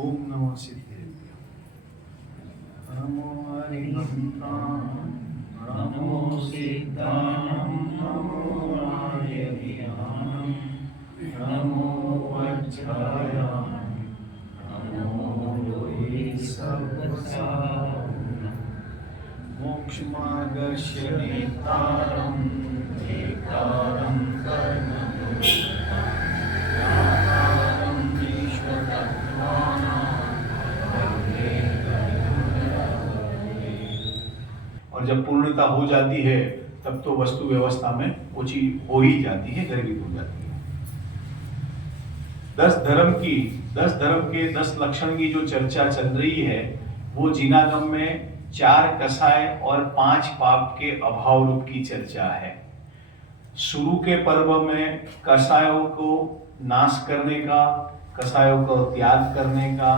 ओम नमो सिद्धेभ्यो। नमो हरिमन्त्रां नमो सिद्धानां नमो नारायणानां नमो वज्रायां नमो लोहितसर्वसाधारणं मोक्षमार्गस्य नेतारं नेतारं कर्मयोगिनां ईश्वरत्वानां वन्दे गणपतिं। और जब पूर्णता हो जाती है तब तो वस्तु व्यवस्था में ऊंची हो ही जाती है, गर्वित हो जाती है। 10 धर्म के 10 लक्षण की जो चर्चा चल रही है वो जिनागम में 4 कसाय और 5 पाप के अभाव रूप की चर्चा है। शुरू के पर्व में कसायों को नाश करने का, कसायों को त्याग करने का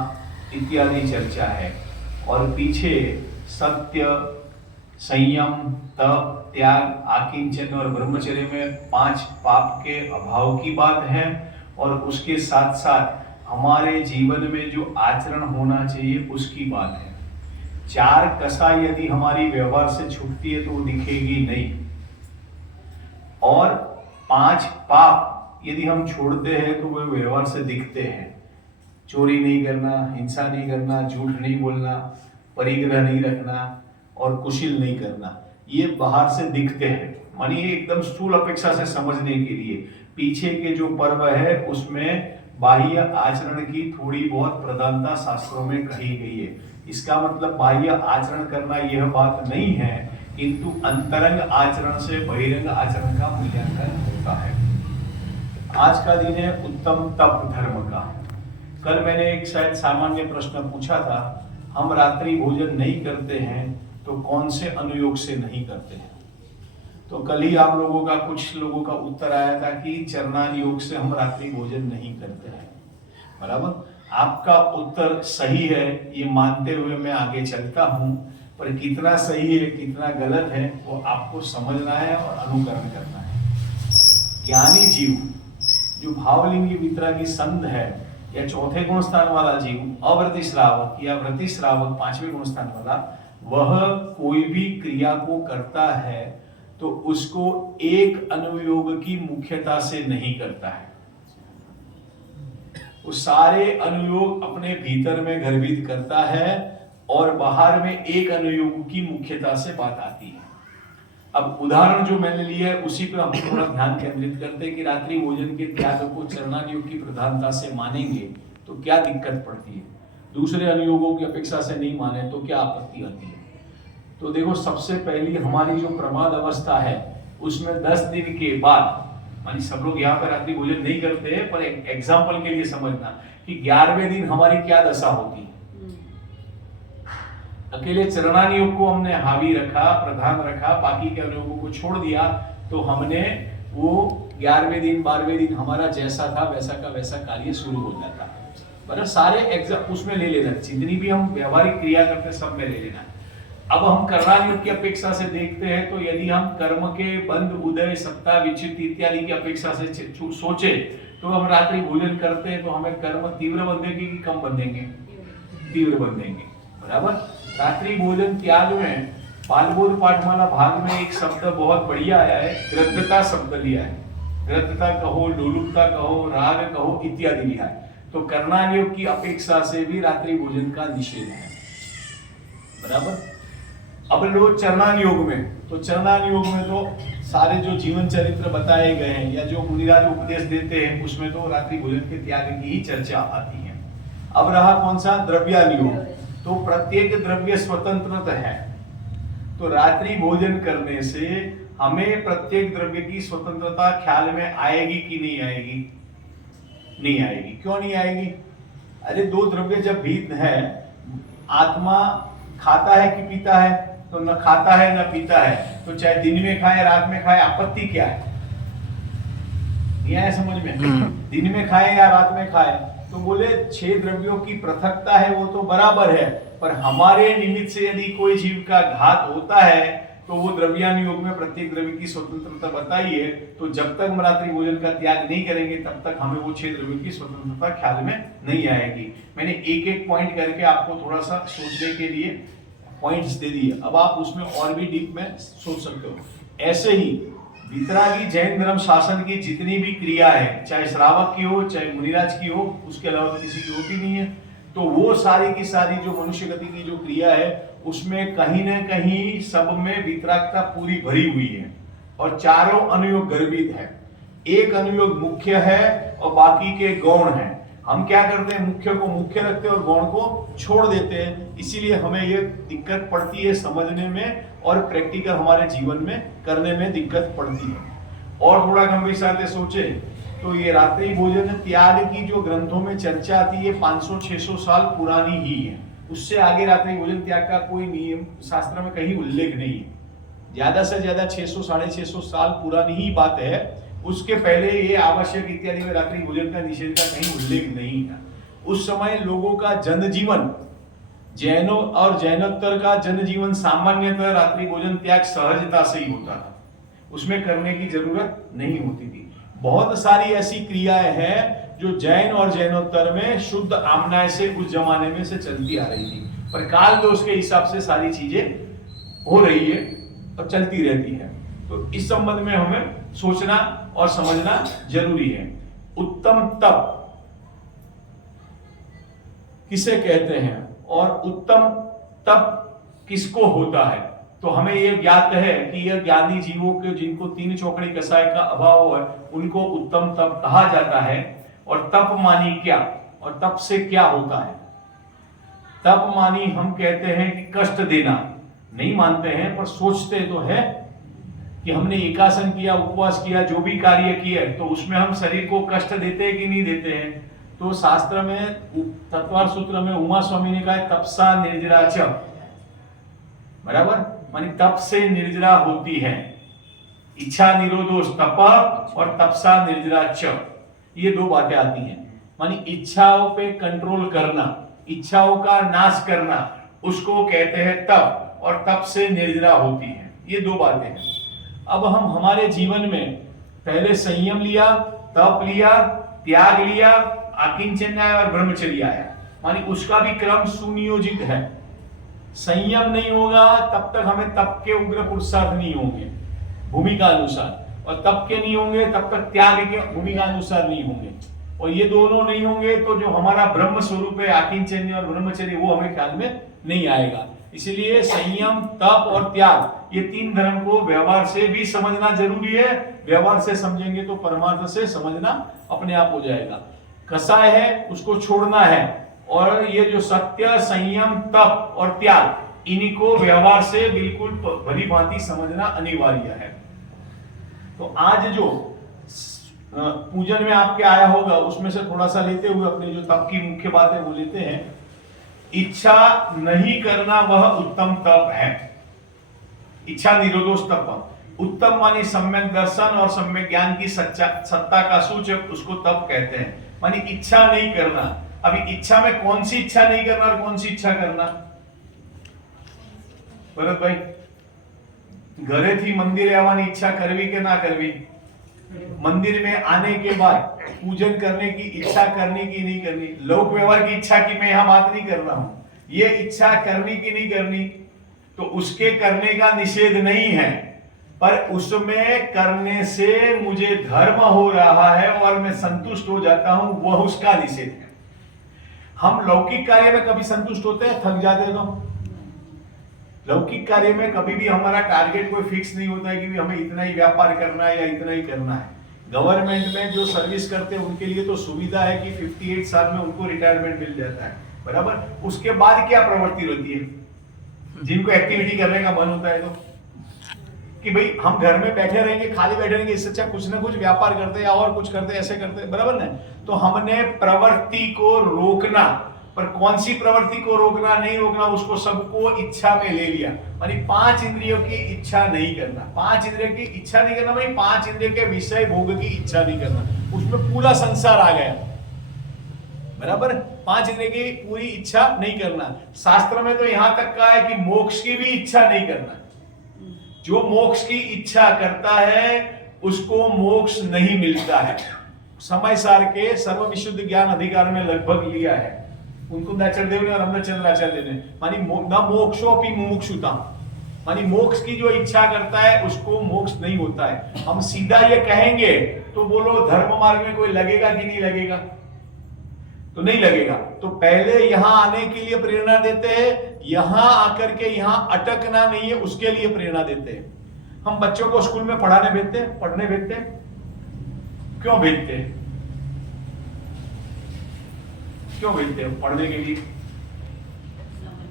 इत्यादि चर्चा है, और पीछे सत्य, संयम, तप, त्याग, आकिंचन और ब्रह्मचर्य में 5 पाप के अभाव की बात है, और उसके साथ साथ हमारे जीवन में जो आचरण होना चाहिए उसकी बात है। 4 कसाई यदि हमारी व्यवहार से छूटती है तो वो दिखेगी नहीं, और 5 पाप यदि हम छोड़ते हैं तो वे व्यवहार से दिखते हैं। चोरी नहीं करना, हिंसा नहीं करना, झूठ नहीं बोलना, परिग्रह नहीं रखना और कुशील नहीं करना, ये बाहर से दिखते हैं। मानिए एकदम स्थूल अपेक्षा से समझने के लिए पीछे के जो पर्व है उसमें बाह्य आचरण की थोड़ी बहुत प्रधानता शास्त्रों में कही गई है। इसका मतलब बाह्य आचरण करना यह बात नहीं है, किंतु अंतरंग आचरण से बहिरंग आचरण का मूल्यांकन होता है। आज का दिन है उत्तम तप धर्म का। कल मैंने एक शायद सामान्य प्रश्न पूछा था, हम रात्रि भोजन नहीं करते हैं तो कौन से अनुयोग से नहीं करते हैं। तो कल ही आप लोगों का, कुछ लोगों का उत्तर आया था कि चरणान योग से हम रात्रि भोजन नहीं करते हैं। बराबर, आपका उत्तर सही है ये मानते हुए मैं आगे चलता हूं, पर कितना सही है कितना गलत है वो आपको समझना है और अनुकरण करना है। ज्ञानी जीव जो भावलिंगी वितरागी संध है, या चौथे गुण स्थान वाला जीव, अव्रति श्रावक या व्रति श्रावक 5वें गुण स्थान वाला, वह कोई भी क्रिया को करता है तो उसको एक अनुयोग की मुख्यता से नहीं करता है। वो सारे अनुयोग अपने भीतर में गर्भित करता है और बाहर में एक अनुयोग की मुख्यता से बात आती है। अब उदाहरण जो मैंने लिया है उसी पर हम थोड़ा ध्यान केंद्रित करते हैं कि रात्रि भोजन के त्याग को चरणानुयोग की प्रधानता से मानेंगे तो क्या दिक्कत पड़ती है, दूसरे अनुयोगों की अपेक्षा से नहीं माने तो क्या आपत्ति आती है। तो देखो, सबसे पहली हमारी जो प्रमाद अवस्था है उसमें 10 दिन के बाद, मानी सब लोग यहाँ पर रात्रि भोजन नहीं करते हैं, पर एग्जाम्पल के लिए समझना कि 11वें दिन हमारी क्या दशा होती है। अकेले चरणानुयोग को हमने हावी रखा, प्रधान रखा, बाकी के अनुयोगों को छोड़ दिया, तो हमने वो 11वें दिन 12वें दिन हमारा जैसा था वैसा का वैसा कार्य शुरू हो जाता है। पर सारे एग्जाम उसमें ले लेना, जितनी भी हम व्यवहारिक क्रिया करते सब में ले लेना। अब हम कर्णानुयोग की अपेक्षा से देखते हैं तो यदि हम कर्म के बंध, उदय, सत्ता, विचित इत्यादि की अपेक्षा से सोचे तो हम रात्रि भोजन करते हैं तो हमें कर्म तीव्र बंधेंगे कि कम बंधेंगे? तीव्र बंधेंगे। बराबर, रात्रि भोजन त्याग में बालबोध पाठमाला भाग में एक शब्द बहुत बढ़िया आया है, ग्रद्धता शब्द लिया है। ग्रद्धता कहो, लोलुपता कहो, राग कहो इत्यादि लिया है। तो कर्णानुयोग की अपेक्षा से भी रात्रि भोजन का निषेध है। बराबर, अब लोग चरणानुयोग में, तो चरणानुयोग में तो सारे जो जीवन चरित्र बताए गए हैं या जो मुनिराज उपदेश देते हैं उसमें तो रात्रि भोजन के त्याग की ही चर्चा आती है। अब रहा कौन सा? द्रव्यानुयोग। तो प्रत्येक द्रव्य स्वतंत्र है, तो रात्रि भोजन करने से हमें प्रत्येक द्रव्य की स्वतंत्रता ख्याल में आएगी कि नहीं आएगी? नहीं आएगी। क्यों नहीं आएगी? अरे 2 द्रव्य जब भी है, आत्मा खाता है कि पीता है? तो न खाता है न पीता है, तो चाहे दिन में खाए रात में खाए, आपत्ति क्या है? नहीं आया समझ में? दिन में खाए या रात में खाए, तो बोले 6 द्रव्यों की पृथकता है वो तो बराबर है, पर हमारे निमित्त से यदि कोई जीव का घात होता है तो वो द्रव्यान योग में प्रत्येक द्रव्य की स्वतंत्रता बताई है। तो जब तक हम रात्रि भोजन का त्याग नहीं करेंगे तब तक हमें वो 6 द्रव्यों की स्वतंत्रता ख्याल में नहीं आएगी। मैंने एक एक पॉइंट करके आपको थोड़ा सा सोचने के लिए पॉइंट्स दे दिए, अब आप उसमें और भी डीप में सोच सकते हो। ऐसे ही वितरागी जैन धर्म शासन की जितनी भी क्रिया है, चाहे श्रावक की हो चाहे मुनिराज की हो, उसके अलावा किसी की होती नहीं है, तो वो सारी की सारी जो मनुष्य गति की जो क्रिया है उसमें कहीं ना कहीं सब में वितरागता पूरी भरी हुई है और चारों अनुयोग गर्भित है। एक अनुयोग मुख्य है और बाकी के गौण है। हम क्या करते हैं, मुख्य को मुख्य रखते हैं और गौण को छोड़ देते हैं, इसीलिए हमें ये दिक्कत पड़ती है समझने में और प्रैक्टिकल हमारे जीवन में करने में दिक्कत पड़ती है। और थोड़ा गंभीर से सोचे तो ये रात्रि भोजन त्याग की जो ग्रंथों में चर्चा आती है 500-600 साल पुरानी ही है, उससे आगे रात्रि भोजन त्याग का कोई नियम शास्त्र में कहीं उल्लेख नहीं है। ज्यादा से ज्यादा 600-650 साल पुरानी ही बात है, उसके पहले ये आवश्यक इत्यादि में रात्रि भोजन का निषेध का कहीं उल्लेख नहीं है। उस समय लोगों का जनजीवन, जैनों और जैनोत्तर का जनजीवन सामान्यतः रात्रि भोजन त्याग सहजता से ही होता था, उसमें करने की जरूरत नहीं होती थी। बहुत सारी ऐसी क्रियाएं हैं जो जैन और जैनोत्तर में शुद्ध आमनाय से उस जमाने में से चलती आ रही थी, पर काल दोष के हिसाब से सारी चीजें हो रही है और चलती रहती है। तो इस संबंध में हमें सोचना और समझना जरूरी है। उत्तम तप किसे कहते हैं और उत्तम तप किसको होता है, तो हमें यह ज्ञात है कि यह ज्ञानी जीवों के जिनको 3 चौकड़ी कसाय का अभाव है उनको उत्तम तप कहा जाता है। और तप मानी क्या और तप से क्या होता है? तप मानी हम कहते हैं कि कष्ट देना, नहीं मानते हैं पर सोचते तो है कि हमने एकासन किया, उपवास किया, जो भी कार्य किया तो उसमें हम शरीर को कष्ट देते हैं कि नहीं देते हैं। तो शास्त्र में तत्वार सूत्र में उमा स्वामी ने कहा तपसा निर्जरा च, बराबर, मानी तप से निर्जरा होती है। इच्छा निरोधोष तप और तपसा निर्जरा च, ये 2 बातें आती हैं। मानी इच्छाओं पे कंट्रोल करना, इच्छाओं का नाश करना, उसको कहते हैं तप, और तप से निर्जरा होती है। ये 2 बातें हैं। अब हम हमारे जीवन में पहले संयम लिया, तप लिया, त्याग लिया, आकिंचन आया और ब्रह्मचर्य आया, मानी उसका भी क्रम सुनियोजित है। संयम नहीं होगा तब तक हमें तप के उग्र पुरुषार्थ नहीं होंगे भूमिका अनुसार, और तप के नहीं होंगे तब तक त्याग के भूमिका अनुसार नहीं होंगे, और ये दोनों नहीं होंगे तो जो हमारा ब्रह्म स्वरूप है आकिंचन्य और ब्रह्मचर्य वो हमें ख्याल में नहीं आएगा। इसलिए संयम, तप और त्याग, ये 3 धर्म को व्यवहार से भी समझना जरूरी है। व्यवहार से समझेंगे तो परमार्थ से समझना अपने आप हो जाएगा। कसाय है उसको छोड़ना है, और ये जो सत्य, संयम, तप और त्याग, इनको व्यवहार से बिल्कुल भली भांति समझना अनिवार्य है। तो आज जो पूजन में आपके आया होगा उसमें से थोड़ा सा लेते हुए अपने जो तप की मुख्य बात है वो लेते हैं। इच्छा नहीं करना वह उत्तम तप है। इच्छा निरोधोष तप। उत्तम मानी सम्यक दर्शन और सम्यक ज्ञान की सत्ता का सूचक, उसको तप कहते हैं। मानी इच्छा नहीं करना। अभी इच्छा में कौन सी इच्छा नहीं करना और कौन सी इच्छा करना? भरत भाई, घरेથી मंदिर આવવાની इच्छा करवी के ना करवी? मंदिर में आने के बाद पूजन करने की इच्छा करनी की नहीं करनी? लोक व्यवहार की इच्छा की मैं यहां बात नहीं कर रहा हूं, ये इच्छा करनी की नहीं करनी, तो उसके करने का निषेध नहीं है, पर उसमें करने से मुझे धर्म हो रहा है और मैं संतुष्ट हो जाता हूं, वह उसका निषेध है। हम लौकिक कार्य में कभी संतुष्ट होते हैं? थक जाते तो लौकिक कार्य में कभी भी हमारा टारगेट कोई फिक्स नहीं होता है कि हमें इतना ही व्यापार करना है या इतना ही करना है। गवर्नमेंट में जो सर्विस करते हैं उनके लिए तो सुविधा है कि 58 साल में उनको रिटायरमेंट मिल जाता है, बराबर। उसके बाद क्या प्रवृत्ति रहती है? जिनको एक्टिविटी करने का मन होता है तो कि भाई हम घर में बैठे रहेंगे, खाली बैठे रहेंगे, इससे अच्छा कुछ ना कुछ व्यापार करते या और कुछ करते, ऐसे करते, बराबर ना। तो हमने प्रवृत्ति को रोकना, पर कौन सी प्रवृत्ति को रोकना नहीं रोकना उसको सबको इच्छा में ले लिया। मानी 5 इंद्रियों की इच्छा नहीं करना। 5 इंद्रियों की इच्छा नहीं करना, भाई 5 इंद्रियों के विषय भोग की इच्छा नहीं करना, उसमें पूरा संसार आ गया, बराबर। 5 इंद्रियों की पूरी इच्छा नहीं करना। शास्त्र में तो यहां तक कहा है कि मोक्ष की भी इच्छा नहीं करना। जो मोक्ष की इच्छा करता है उसको मोक्ष नहीं मिलता है। समय सार के सर्व विशुद्ध ज्ञान अधिकार में लगभग लिया है उनको आचार्यदेव ने और रामचंद्राचार्य ने। मानी न मोक्षोपि मुमुक्षुता, मानी मोक्ष की जो इच्छा करता है उसको मोक्ष नहीं होता है। हम सीधा ये कहेंगे तो बोलो धर्म मार्ग में कोई लगेगा कि नहीं लगेगा? तो नहीं लगेगा। तो पहले यहां आने के लिए प्रेरणा देते हैं, यहां आकर के यहां अटकना नहीं है उसके लिए प्रेरणा देते हैं। हम बच्चों को स्कूल में पढ़ाने भेजते हैं, पढ़ने भेजते हैं, क्यों भेजते हैं? क्यों भेजते हैं? पढ़ने के लिए।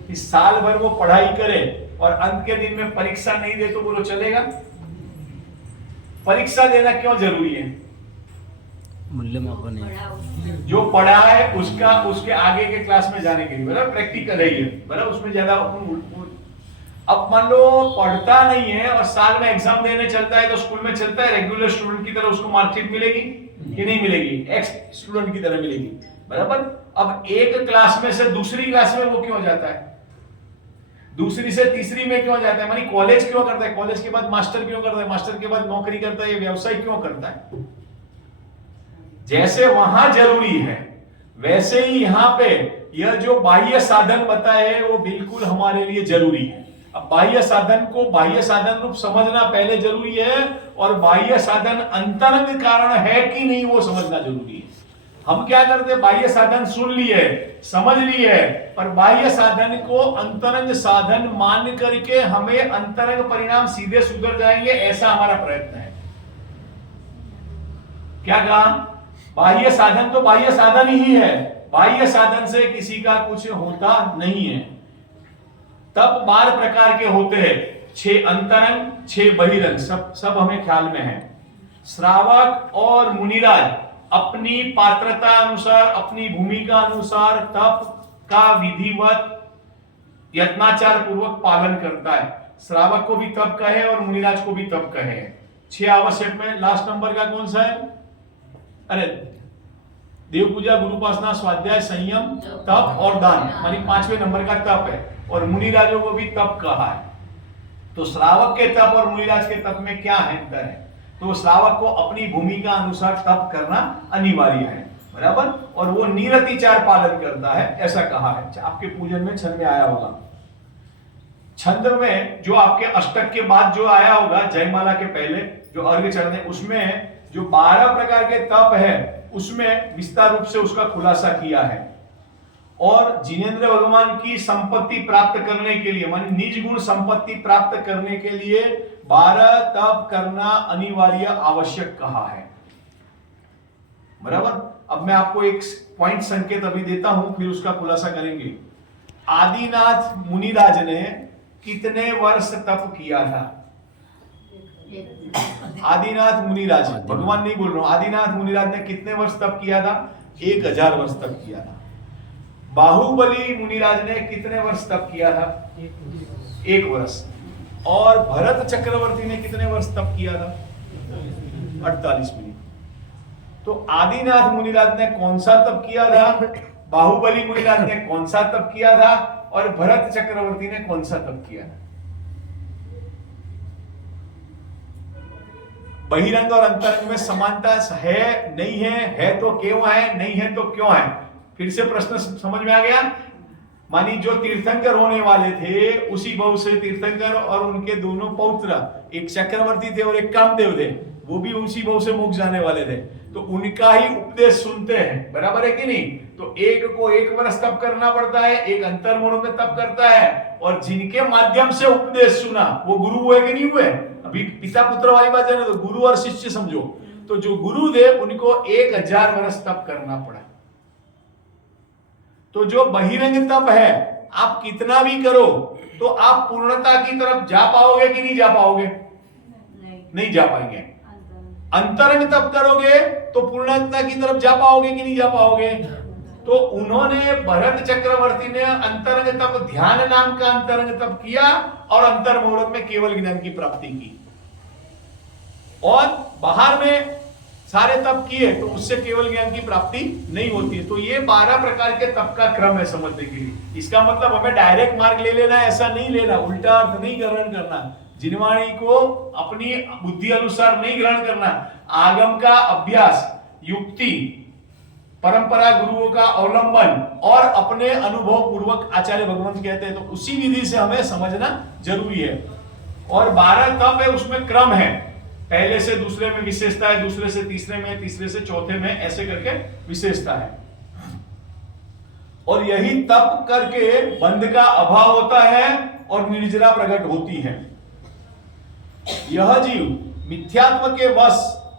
इस साल भर वो पढ़ाई करे और अंत के दिन में परीक्षा नहीं दे तो बोलो चलेगा? परीक्षा देना क्यों जरूरी है? मूल्यमापन है। जो पढ़ा है उसका उसके आगे के क्लास में जाने के लिए, बराबर प्रैक्टिकल है ये, बराबर उसमें ज्यादा। अब मान लो पढ़ता नहीं है और साल में एग्जाम देने चलता है तो स्कूल में चलता है रेगुलर स्टूडेंट की तरह, उसको मार्कशीट मिलेगी कि नहीं मिलेगी? एक्स स्टूडेंट की तरह मिलेगी, बराबर। अब एक क्लास में से दूसरी क्लास में वो क्यों जाता है? दूसरी से तीसरी में क्यों जाता है? मानी कॉलेज क्यों करता है? कॉलेज के बाद मास्टर क्यों करता है? मास्टर के बाद नौकरी करता है, व्यवसाय क्यों करता है? जैसे वहां जरूरी है वैसे ही यहाँ पे यह जो बाह्य साधन बताए हैं वो बिल्कुल हमारे लिए जरूरी है। अब बाह्य साधन को बाह्य साधन रूप समझना पहले जरूरी है और बाह्य साधन अंतरंग कारण है कि नहीं वो समझना जरूरी है। हम क्या करते हैं? बाह्य साधन सुन लिए, समझ लिए, पर बाह्य साधन को अंतरंग साधन मान करके हमें अंतरंग परिणाम सीधे सुधर जाएंगे ऐसा हमारा प्रयत्न है। क्या कहा? बाह्य साधन तो बाह्य साधन ही है, बाह्य साधन से किसी का कुछ होता नहीं है। तब 12 प्रकार के होते हैं, 6 अंतरंग 6 बहिरंग, सब हमें ख्याल में है। श्रावक और मुनिराज अपनी पात्रता अनुसार अपनी भूमिका अनुसार तप का विधिवत यत्नाचार पूर्वक पालन करता है। श्रावक को भी तप कहे और मुनिराज को भी तप कहे। 6 आवश्यक में लास्ट नंबर का कौन सा है? अरे देव पूजा, गुरुपासना, स्वाध्याय, संयम, तप और दान, मानी 5वें नंबर का तप है। और मुनिराजों को भी तप कहा है। तो श्रावक के तप और मुनिराज के तप में क्या अंतर है? तो श्रावक को अपनी भूमिका अनुसार तप करना अनिवार्य है, बराबर, और वो निरतिचार पालन करता है ऐसा कहा है। आपके पूजन में छंद में आया होगा, छंद में जो आपके अष्टक के बाद जो आया होगा, जयमाला के पहले जो अर्घ्य चढ़ने, उसमें जो 12 प्रकार के तप है उसमें विस्तार रूप से उसका खुलासा किया है। और जिनेंद्र भगवान की संपत्ति प्राप्त करने के लिए, माने निज गुण संपत्ति प्राप्त करने के लिए 12 तप करना अनिवार्य आवश्यक कहा है, बराबर। अब मैं आपको एक पॉइंट संकेत अभी देता हूं, फिर उसका खुलासा करेंगे। आदिनाथ मुनिराज ने कितने वर्ष तप किया था? आदिनाथ मुनिराज, भगवान नहीं बोल रहा हूं, आदिनाथ मुनिराज ने कितने वर्ष तप किया था? 1000 वर्ष तप किया था। बाहुबली मुनिराज ने कितने वर्ष तप किया था? 1 वर्ष। और भरत चक्रवर्ती ने कितने वर्ष तप किया था? 48 मिनट। तो आदिनाथ मुनिराज ने कौन सा तप किया था, बाहुबली मुनिराज ने कौन सा तप किया था, और भरत चक्रवर्ती ने कौन सा तप किया था? बहिरंग और अंतरंग में समानता है नहीं है तो क्यों है, नहीं है तो क्यों है? फिर से प्रश्न समझ में आ गया? मानी जो तीर्थंकर होने वाले थे उसी बहु से तीर्थंकर और उनके दोनों पौत्र, एक चक्रवर्ती थे और एक कामदेव थे, वो भी उसी बहु से मोक्ष जाने वाले थे, तो उनका ही उपदेश सुनते हैं, बराबर है कि नहीं? तो एक को 1 वर्ष तप करना पड़ता है, एक अंतर्मुख में तप करता है, और जिनके माध्यम से उपदेश सुना वो गुरु हुए कि नहीं हुए? अभी पिता पुत्र वाली बात है ना, तो गुरु और शिष्य समझो। तो जो गुरु थे उनको 1000 वर्ष तप करना पड़ा। तो जो बहिरंग तप है आप कितना भी करो तो आप पूर्णता की तरफ जा पाओगे कि नहीं जा पाओगे? नहीं जा पाएंगे। अंतरंग तप करोगे तो पूर्णता की तरफ जा पाओगे कि नहीं जा पाओगे? तो उन्होंने, भरत चक्रवर्ती ने अंतरंग तप, ध्यान नाम का अंतरंग तप किया और अंतर्मुहूर्त में केवल ज्ञान की प्राप्ति की। और बाहर में सारे तप किए तो उससे केवल ज्ञान की प्राप्ति नहीं होती है। तो ये 12 प्रकार के तप का क्रम है समझने के लिए। इसका मतलब हमें डायरेक्ट मार्ग ले लेना है ऐसा नहीं लेना, उल्टा अर्थ नहीं ग्रहण करना। जिनवाणी को अपनी बुद्धि अनुसार नहीं ग्रहण करना, आगम का अभ्यास, युक्ति, परंपरा, गुरुओं का अवलंबन और अपने अनुभव पूर्वक आचार्य भगवंत कहते हैं, तो उसी विधि से हमें समझना जरूरी है। और 12 तप है, उसमें क्रम है, पहले से दूसरे में विशेषता है, दूसरे से तीसरे में, तीसरे से चौथे में, ऐसे करके विशेषता है। और यही तप करके बंध का अभाव होता है और निर्जरा प्रकट होती है। यह जीव मिथ्यात्व के वश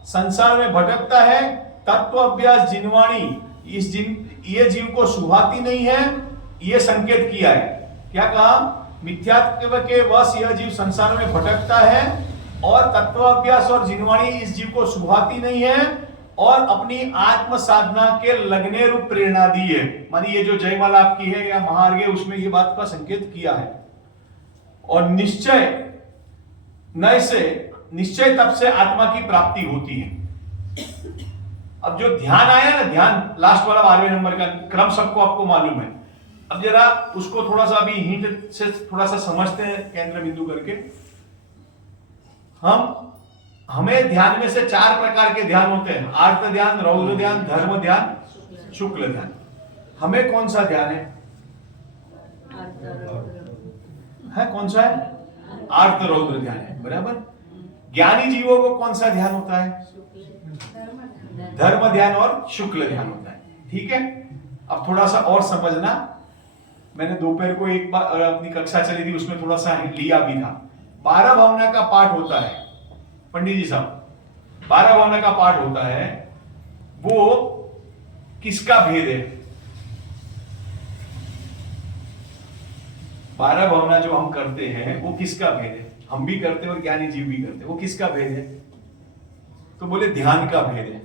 संसार में भटकता है। तत्व अभ्यास जिनवाणी ये जीव को सुहाती नहीं है, ये संकेत किया है। क्या कहा? मिथ्यात्व के वश यह जीव संसार में भटकता है और तत्व अभ्यास और जिनवाणी इस जीव को सुहाती नहीं है और अपनी आत्म साधना के लगने रूप प्रेरणा दी है। मानी ये जो जयमाला आपकी है या महार्घ है, उसमें ये बात का संकेत किया है। और निश्चय तब से आत्मा की प्राप्ति होती है। अब जो ध्यान आया ना, ध्यान लास्ट वाला 12वें नंबर का क्रम सबको आपको मालूम है। अब जरा उसको थोड़ा सा अभी हिंट से थोड़ा सा समझते हैं, केंद्र बिंदु करके। हमें ध्यान में से 4 प्रकार के ध्यान होते हैं, आर्त ध्यान, रौद्र ध्यान, धर्म ध्यान, शुक्ल ध्यान। हमें कौन सा ध्यान है? कौन सा है? आर्त रौद्र ध्यान है, बराबर। ज्ञानी जीवों को कौन सा ध्यान होता है? धर्म ध्यान और शुक्ल ध्यान होता है। ठीक है, अब थोड़ा सा और समझना। मैंने दोपहर को एक बार अपनी कक्षा चली थी, उसमें थोड़ा सा लिया भी था। 12 भावना का पाठ होता है पंडित जी साहब, 12 भावना का पाठ होता है, वो किसका भेद है? 12 भावना जो हम करते हैं वो किसका भेद है? हम भी करते हैं और ज्ञानी जीव भी करते हैं, वो किसका भेद है? तो बोले ध्यान का भेद है।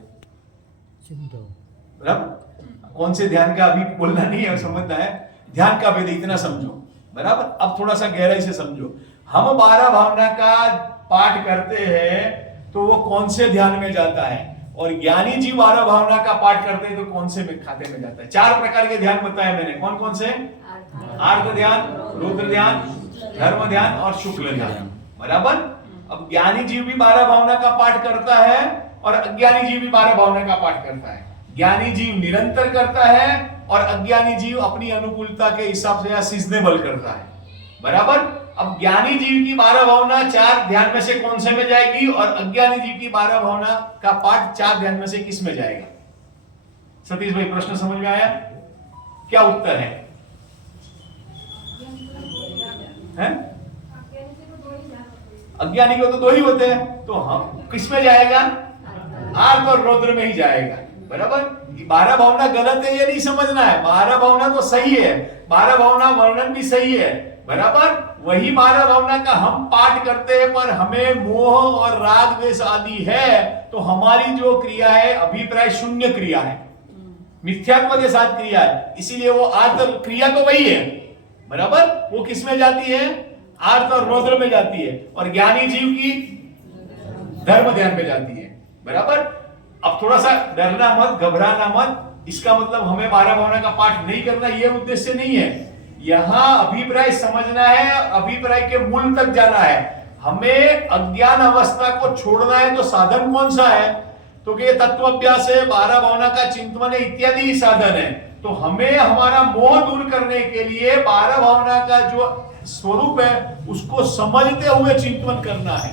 बराबर, कौन से ध्यान का अभी बोलना नहीं है, समझना है। ध्यान का भेद इतना समझो, बराबर। अब थोड़ा सा गहराई से समझो। हम 12 भावना का पाठ करते हैं तो वो कौन से ध्यान में जाता है, और ज्ञानी जीव 12 भावना का पाठ करते हैं तो कौन से में खाते में जाता है? 4 प्रकार के ध्यान बताए मैंने, कौन कौन से? आर्त ध्यान, रुद्र ध्यान, धर्म ध्यान और शुक्ल ध्यान, बराबर। अब ज्ञानी जीव भी 12 भावना का पाठ करता है और अज्ञानी जीव भी 12 भावना का पाठ करता है। ज्ञानी जीव निरंतर करता है और अज्ञानी जीव अपनी अनुकूलता के हिसाब से या सीजनेबल करता है, बराबर। अब ज्ञानी जीव की 12 भावना 4 ध्यान में से कौन से में जाएगी, और अज्ञानी जीव की 12 भावना का पाठ 4 ध्यान में से किस में जाएगा? सतीश भाई, प्रश्न समझ में आया? क्या उत्तर है? अज्ञानी को तो 2 ही होते हैं, तो हम किस में जाएगा? आर्त और रौद्र में ही जाएगा, बराबर। 12 भावना गलत है ये नहीं समझना है, 12 भावना तो सही है, 12 भावना वर्णन भी सही है, बराबर। वही 12 भावना का हम पाठ करते हैं, पर हमें मोह और राग द्वेष आदि है, तो हमारी जो क्रिया है अभिप्राय शून्य क्रिया है, मिथ्यात्व के साथ क्रिया है, इसीलिए वो आर्त क्रिया तो वही है, बराबर। वो किस में जाती है? आर्त और रौद्र में जाती है, और ज्ञानी जीव की धर्म ध्यान में जाती है, बराबर। अब थोड़ा सा डरना मत, घबराना मत। इसका मतलब हमें 12 भावना का पाठ नहीं करना, ये उद्देश्य नहीं है। यहां अभिप्राय समझना है, अभिप्राय के मूल तक जाना है। हमें अज्ञान अवस्था को छोड़ना है, तो साधन कौन सा है? तो ये तत्व अभ्यास है, 12 भावना का चिंतन है, इत्यादि ही साधन है। तो हमें हमारा मोह दूर करने के लिए 12 भावना का जो स्वरूप है उसको समझते हुए चिंतन करना है,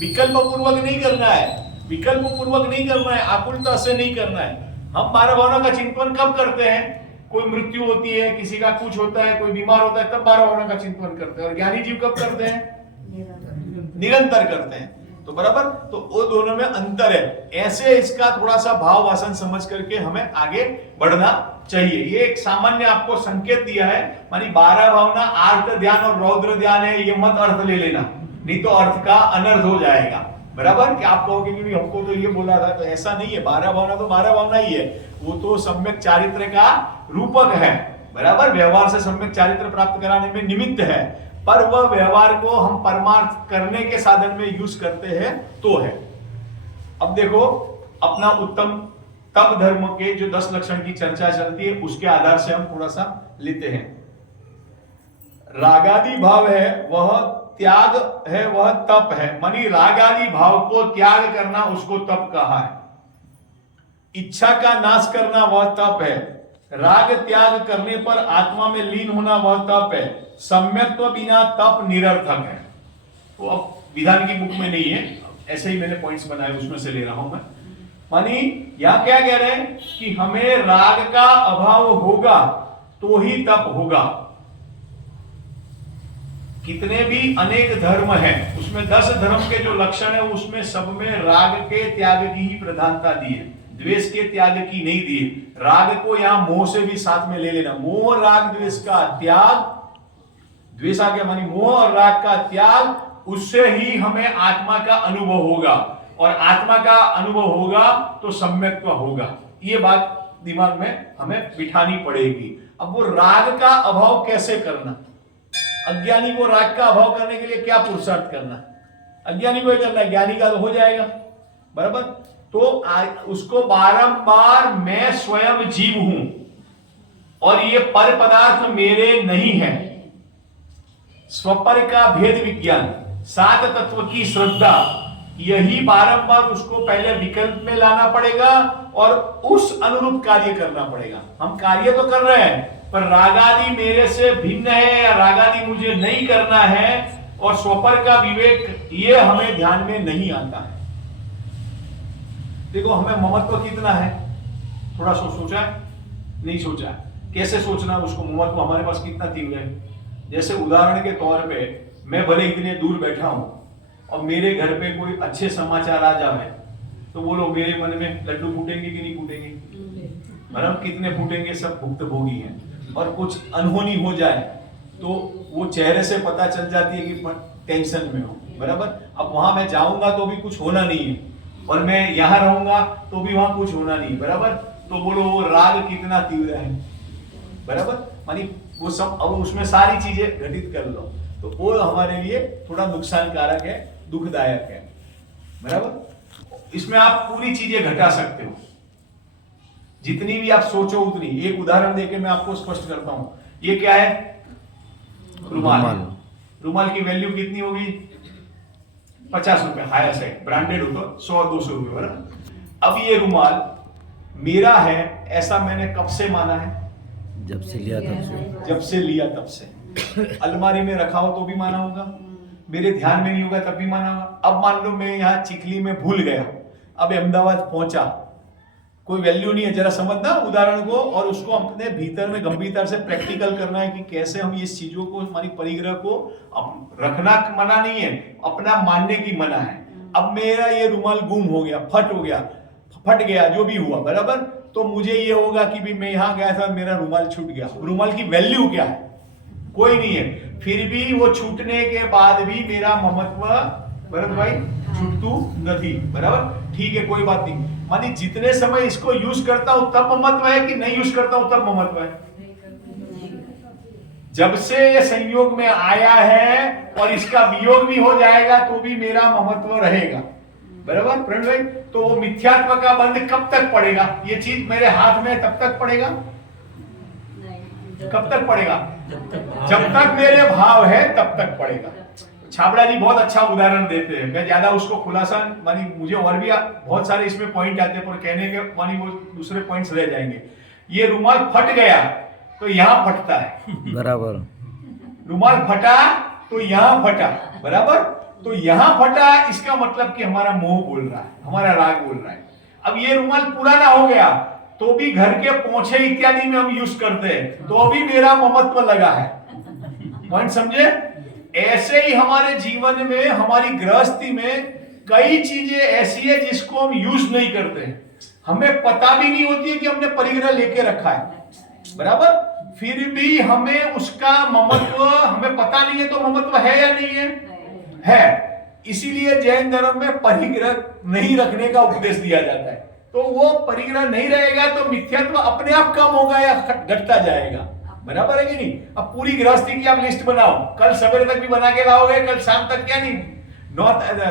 विकल्प पूर्वक नहीं करना है, विकल्प पूर्वक नहीं करना है, आकुलता से नहीं करना है। हम 12 भावना का चिंतन कब करते हैं? कोई मृत्यु होती है, किसी का कुछ होता है, कोई बीमार होता है, तब 12 भावना का चिंतन करते हैं। और ज्ञानी जीव कब करते हैं? निरंतर करते हैं, तो बराबर। तो वो दोनों में अंतर है। ऐसे इसका थोड़ा सा भाव वासन समझ करके हमें आगे बढ़ना चाहिए। ये एक सामान्य आपको संकेत दिया है, मानी 12 भावना आर्त ध्यान और रौद्र ध्यान है, ये मत अर्थ ले लेना, नहीं तो अर्थ का अनर्थ हो जाएगा, बराबर। कि आप कहोगे कि हमको तो ये बोला था, तो ऐसा नहीं है। 12 भावना तो 12 भावना ही है, वो तो सम्यक चारित्र का रूपक है, बराबर। व्यवहार से सम्यक चारित्र प्राप्त कराने में निमित्त है, पर वह व्यवहार को हम परमार्थ करने के साधन में यूज करते हैं तो है। अब देखो, अपना उत्तम तप धर्म के जो 10 लक्षण की चर्चा चलती है, उसके आधार से हम थोड़ा सा लेते हैं। रागादि भाव है वह त्याग है वह तप है, मानी राग आदि भाव को त्याग करना उसको तप कहा है। इच्छा का नाश करना वह तप है। राग त्याग करने पर आत्मा में लीन होना वह तप है। सम्यक्त्व बिना तप निरर्थक है। वो अब विधान की बुक में नहीं है, ऐसे ही मैंने पॉइंट्स बनाए उसमें से ले रहा हूं मैं। मानी यहां क्या कह रहे हैं कि हमें राग का अभाव होगा तो ही तप होगा। कितने भी अनेक धर्म हैं, उसमें 10 धर्म के जो लक्षण है उसमें सब में राग के त्याग की ही प्रधानता दी है, द्वेष के त्याग की नहीं दी है। राग को यहां मोह से भी साथ में ले लेना, मोह राग द्वेष का त्याग, द्वेष आ गया मानी मोह और राग का त्याग, उससे ही हमें आत्मा का अनुभव होगा, और आत्मा का अनुभव होगा तो सम्यक्त्व होगा। ये बात दिमाग में हमें बिठानी पड़ेगी। अब वो राग का अभाव कैसे करना, अज्ञानी को राग का अभाव करने के लिए क्या पुरुषार्थ करना, अज्ञानी को ही करना है, ज्ञानी का तो हो जाएगा बराबर। तो उसको बारंबार मैं स्वयं जीव हूं और ये पर पदार्थ मेरे नहीं है, स्वपर का भेद विज्ञान, 7 तत्व की श्रद्धा, यही बारंबार उसको पहले विकल्प में लाना पड़ेगा और उस अनुरूप कार्य करना पड़ेगा। हम कार्य तो कर रहे हैं पर रागादि मेरे से भिन्न है या रागादि मुझे नहीं करना है, और स्वपर का विवेक ये हमें ध्यान में नहीं आता है। देखो हमें ममत्व कितना है, थोड़ा सोचा है, नहीं सोचा है, कैसे सोचना उसको, ममत्व हमारे पास कितना तीव्र है। जैसे उदाहरण के तौर पे मैं भले इतने दूर बैठा हूं और मेरे घर पे कोई अच्छे समाचार आ जाए तो बोलो मेरे मन में लड्डू फूटेंगे कि नहीं फूटेंगे, मतलब कितने फूटेंगे, सब भुक्तभोगी हैं। और कुछ अनहोनी हो जाए तो वो चेहरे से पता चल जाती है कि टेंशन में हो बराबर। अब वहां मैं जाऊंगा तो भी कुछ होना नहीं है, और मैं यहां रहूंगा तो भी वहां कुछ होना नहीं बराबर। तो बोलो वो राग कितना तीव्र है बराबर, मानी वो सब, अब उसमें सारी चीजें घटित कर लो तो वो हमारे लिए थोड़ा नुकसानकारक है, दुखदायक है बराबर। इसमें आप पूरी चीजें घटा सकते हो, जितनी भी आप सोचो उतनी। एक उदाहरण देके मैं आपको स्पष्ट करता हूं। ये क्या है, रुमाल। रुमाल की वैल्यू कितनी होगी, 50 रुपए, हायर साइड, ब्रांडेड हो तो 100-200 रुपए बराबर। अब ये रुमाल मेरा है ऐसा मैंने कब से माना है, जब से लिया तब से, जब से लिया तब से। अलमारी में रखा हो तो भी माना होगा, मेरे ध्यान में नहीं होगा तब भी माना होगा। अब मान लो मैं यहाँ चिखली में भूल गया, अब अहमदाबाद पहुंचा, कोई वैल्यू नहीं है। जरा समझना उदाहरण को, और उसको अपने भीतर में गंभीरता से प्रैक्टिकल करना है कि कैसे हम इस चीजों को, हमारी परिग्रह को रखना मना नहीं है, अपना मानने की मना है। अब मेरा ये रुमाल गुम हो गया, फट गया, जो भी हुआ बराबर, तो मुझे ये होगा कि भी मैं यहां गया था, मेरा रुमाल छूट गया। रुमाल की वैल्यू क्या है, कोई नहीं है। फिर भी वो छूटने के बाद भी मेरा ममत्व भरत भाई छूटतू नहीं बराबर, ठीक है, कोई बात नहीं। मानी जितने समय इसको यूज करता हूं तब ममत्व है कि नहीं यूज करता हूं तब ममत्व है। जब से ये संयोग में आया है और इसका वियोग भी हो जाएगा तो भी मेरा ममत्व रहेगा बराबर प्रण भाई। तो वो मिथ्यात्व का बंध कब तक पड़ेगा, ये चीज मेरे हाथ में तब तक पड़ेगा, कब तक पड़ेगा, जब तक मेरे भाव है तब तक पड़ेगा। छाबड़ा जी बहुत अच्छा उदाहरण देते हैं, मैं ज्यादा उसको खुलासा, मानी मुझे और भी बहुत सारे इसमें पॉइंट आते हैं पर कहने के मानी वो दूसरे पॉइंट्स रह जाएंगे। ये रुमाल फट गया तो यहां फटता है बराबर, रुमाल फटा तो यहां फटा बराबर, तो यहां फटा, इसका मतलब कि हमारा मोह बोल रहा है, हमारा राग बोल रहा है। अब ये रुमाल पुराना हो गया तो भी घर के पोंछे इत्यादि में हम यूज करते हैं तो भी मेरा ममत्व लगा है। पॉइंट समझे? ऐसे ही हमारे जीवन में, हमारी गृहस्थी में कई चीजें ऐसी है जिसको हम यूज नहीं करते, हमें पता भी नहीं होती है कि हमने परिग्रह लेके रखा है बराबर, फिर भी हमें उसका ममत्व, हमें पता नहीं है तो ममत्व है या नहीं है। इसीलिए जैन धर्म में परिग्रह नहीं रखने का उपदेश दिया जाता है। तो वो परिग्रह नहीं रहेगा तो मिथ्यात्व अपने आप कम होगा या घटता जाएगा बराबर है कि नहीं। अब पूरी गृहस्थी की आप लिस्ट बनाओ, कल सवेरे तक भी बना के लाओगे, कल शाम तक क्या नहीं,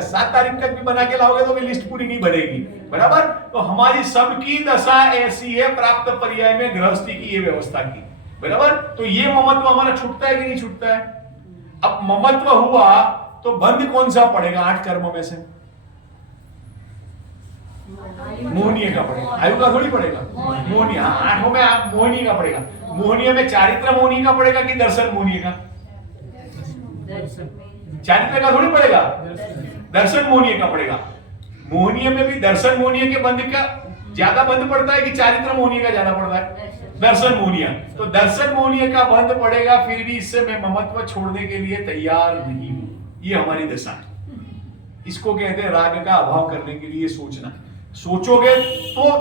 7 तारीख तक भी बना के लाओगे तो भी लिस्ट पूरी नहीं बनेगी बराबर। तो हमारी सबकी दशा ऐसी है प्राप्त पर्याय में गृहस्थी की ये व्यवस्था की बराबर। तो ये ममत्व हमारा छूटता है कि नहीं छूटता है। अब ममत्व हुआ तो बंध कौन सा पड़ेगा 8 कर्मों में से? मोहनीय का पड़ेगा, आयु का थोड़ी पड़ेगा। मोहनीय, हाँ 8 में आप मोहनीय का पड़ेगा। मोहनीय में चारित्र मोहनीय का पड़ेगा कि दर्शन मोहनीय का? चारित्र का थोड़ी पड़ेगा, दर्शन मोहनीय का पड़ेगा। मोहनीय में भी दर्शन मोहनीय के बंध का ज्यादा बंध पड़ता है कि चारित्र मोहनीय का ज्यादा पड़ता है? दर्शन मोहनीय। तो दर्शन मोहनीय का बंध पड़ेगा, फिर भी इससे मैं ममत्व छोड़ने के लिए तैयार नहीं हूं। ये हमारी दशा है। इसको कहते हैं राग का अभाव करने के लिए सोचना। सोचोगे तो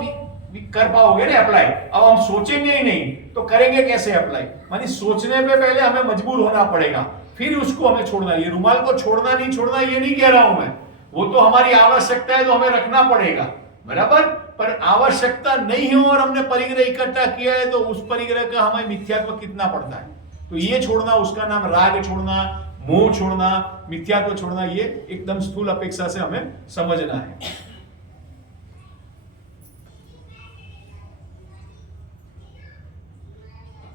भी कर पाओगे ना अप्लाई। अब हम सोचेंगे ही नहीं तो करेंगे कैसे अप्लाई? मानी सोचने पे पहले हमें मजबूर होना पड़ेगा, फिर उसको हमें छोड़ना। ये रुमाल को छोड़ना नहीं छोड़ना ये नहीं कह रहा हूं मैं, वो तो हमारी आवश्यकता है तो हमें रखना पड़ेगा, बराबर। पर आवश्यकता नहीं हो और हमने परिग्रह इकट्ठा किया है तो उस परिग्रह का हमें मिथ्यात्व कितना पड़ता है। तो ये छोड़ना, उसका नाम राग छोड़ना, मोह छोड़ना, मिथ्यात्व छोड़ना, ये एकदम स्थूल अपेक्षा से हमें समझना है।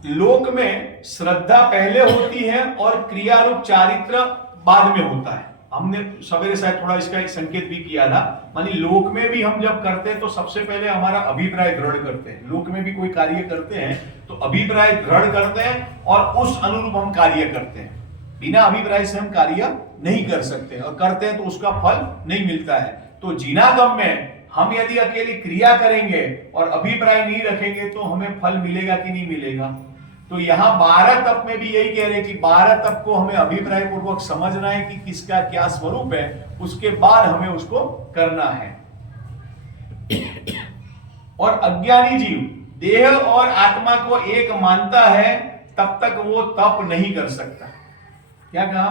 लोक में श्रद्धा पहले होती है और क्रिया रूप चारित्र बाद में होता है। हमने सवेरे शायद थोड़ा इसका एक संकेत भी किया था। मानी लोक में भी हम जब करते हैं तो सबसे पहले हमारा अभिप्राय दृढ़ करते हैं। लोक में भी कोई कार्य करते हैं तो अभिप्राय दृढ़ करते हैं और उस अनुरूप हम कार्य करते हैं। बिना अभिप्राय से हम कार्य नहीं कर सकते और करते हैं तो उसका फल नहीं मिलता है। तो जिनागम में हम यदि अकेली क्रिया करेंगे और अभिप्राय नहीं रखेंगे तो हमें फल मिलेगा कि नहीं मिलेगा? तो यहां 12 तप में भी यही कह रहे हैं कि 12 तप को हमें अभिप्राय पूर्वक समझना है कि किसका क्या स्वरूप है, उसके बाद हमें उसको करना है। और अज्ञानी जीव देह और आत्मा को एक मानता है तब तक वो तप नहीं कर सकता। क्या कहा?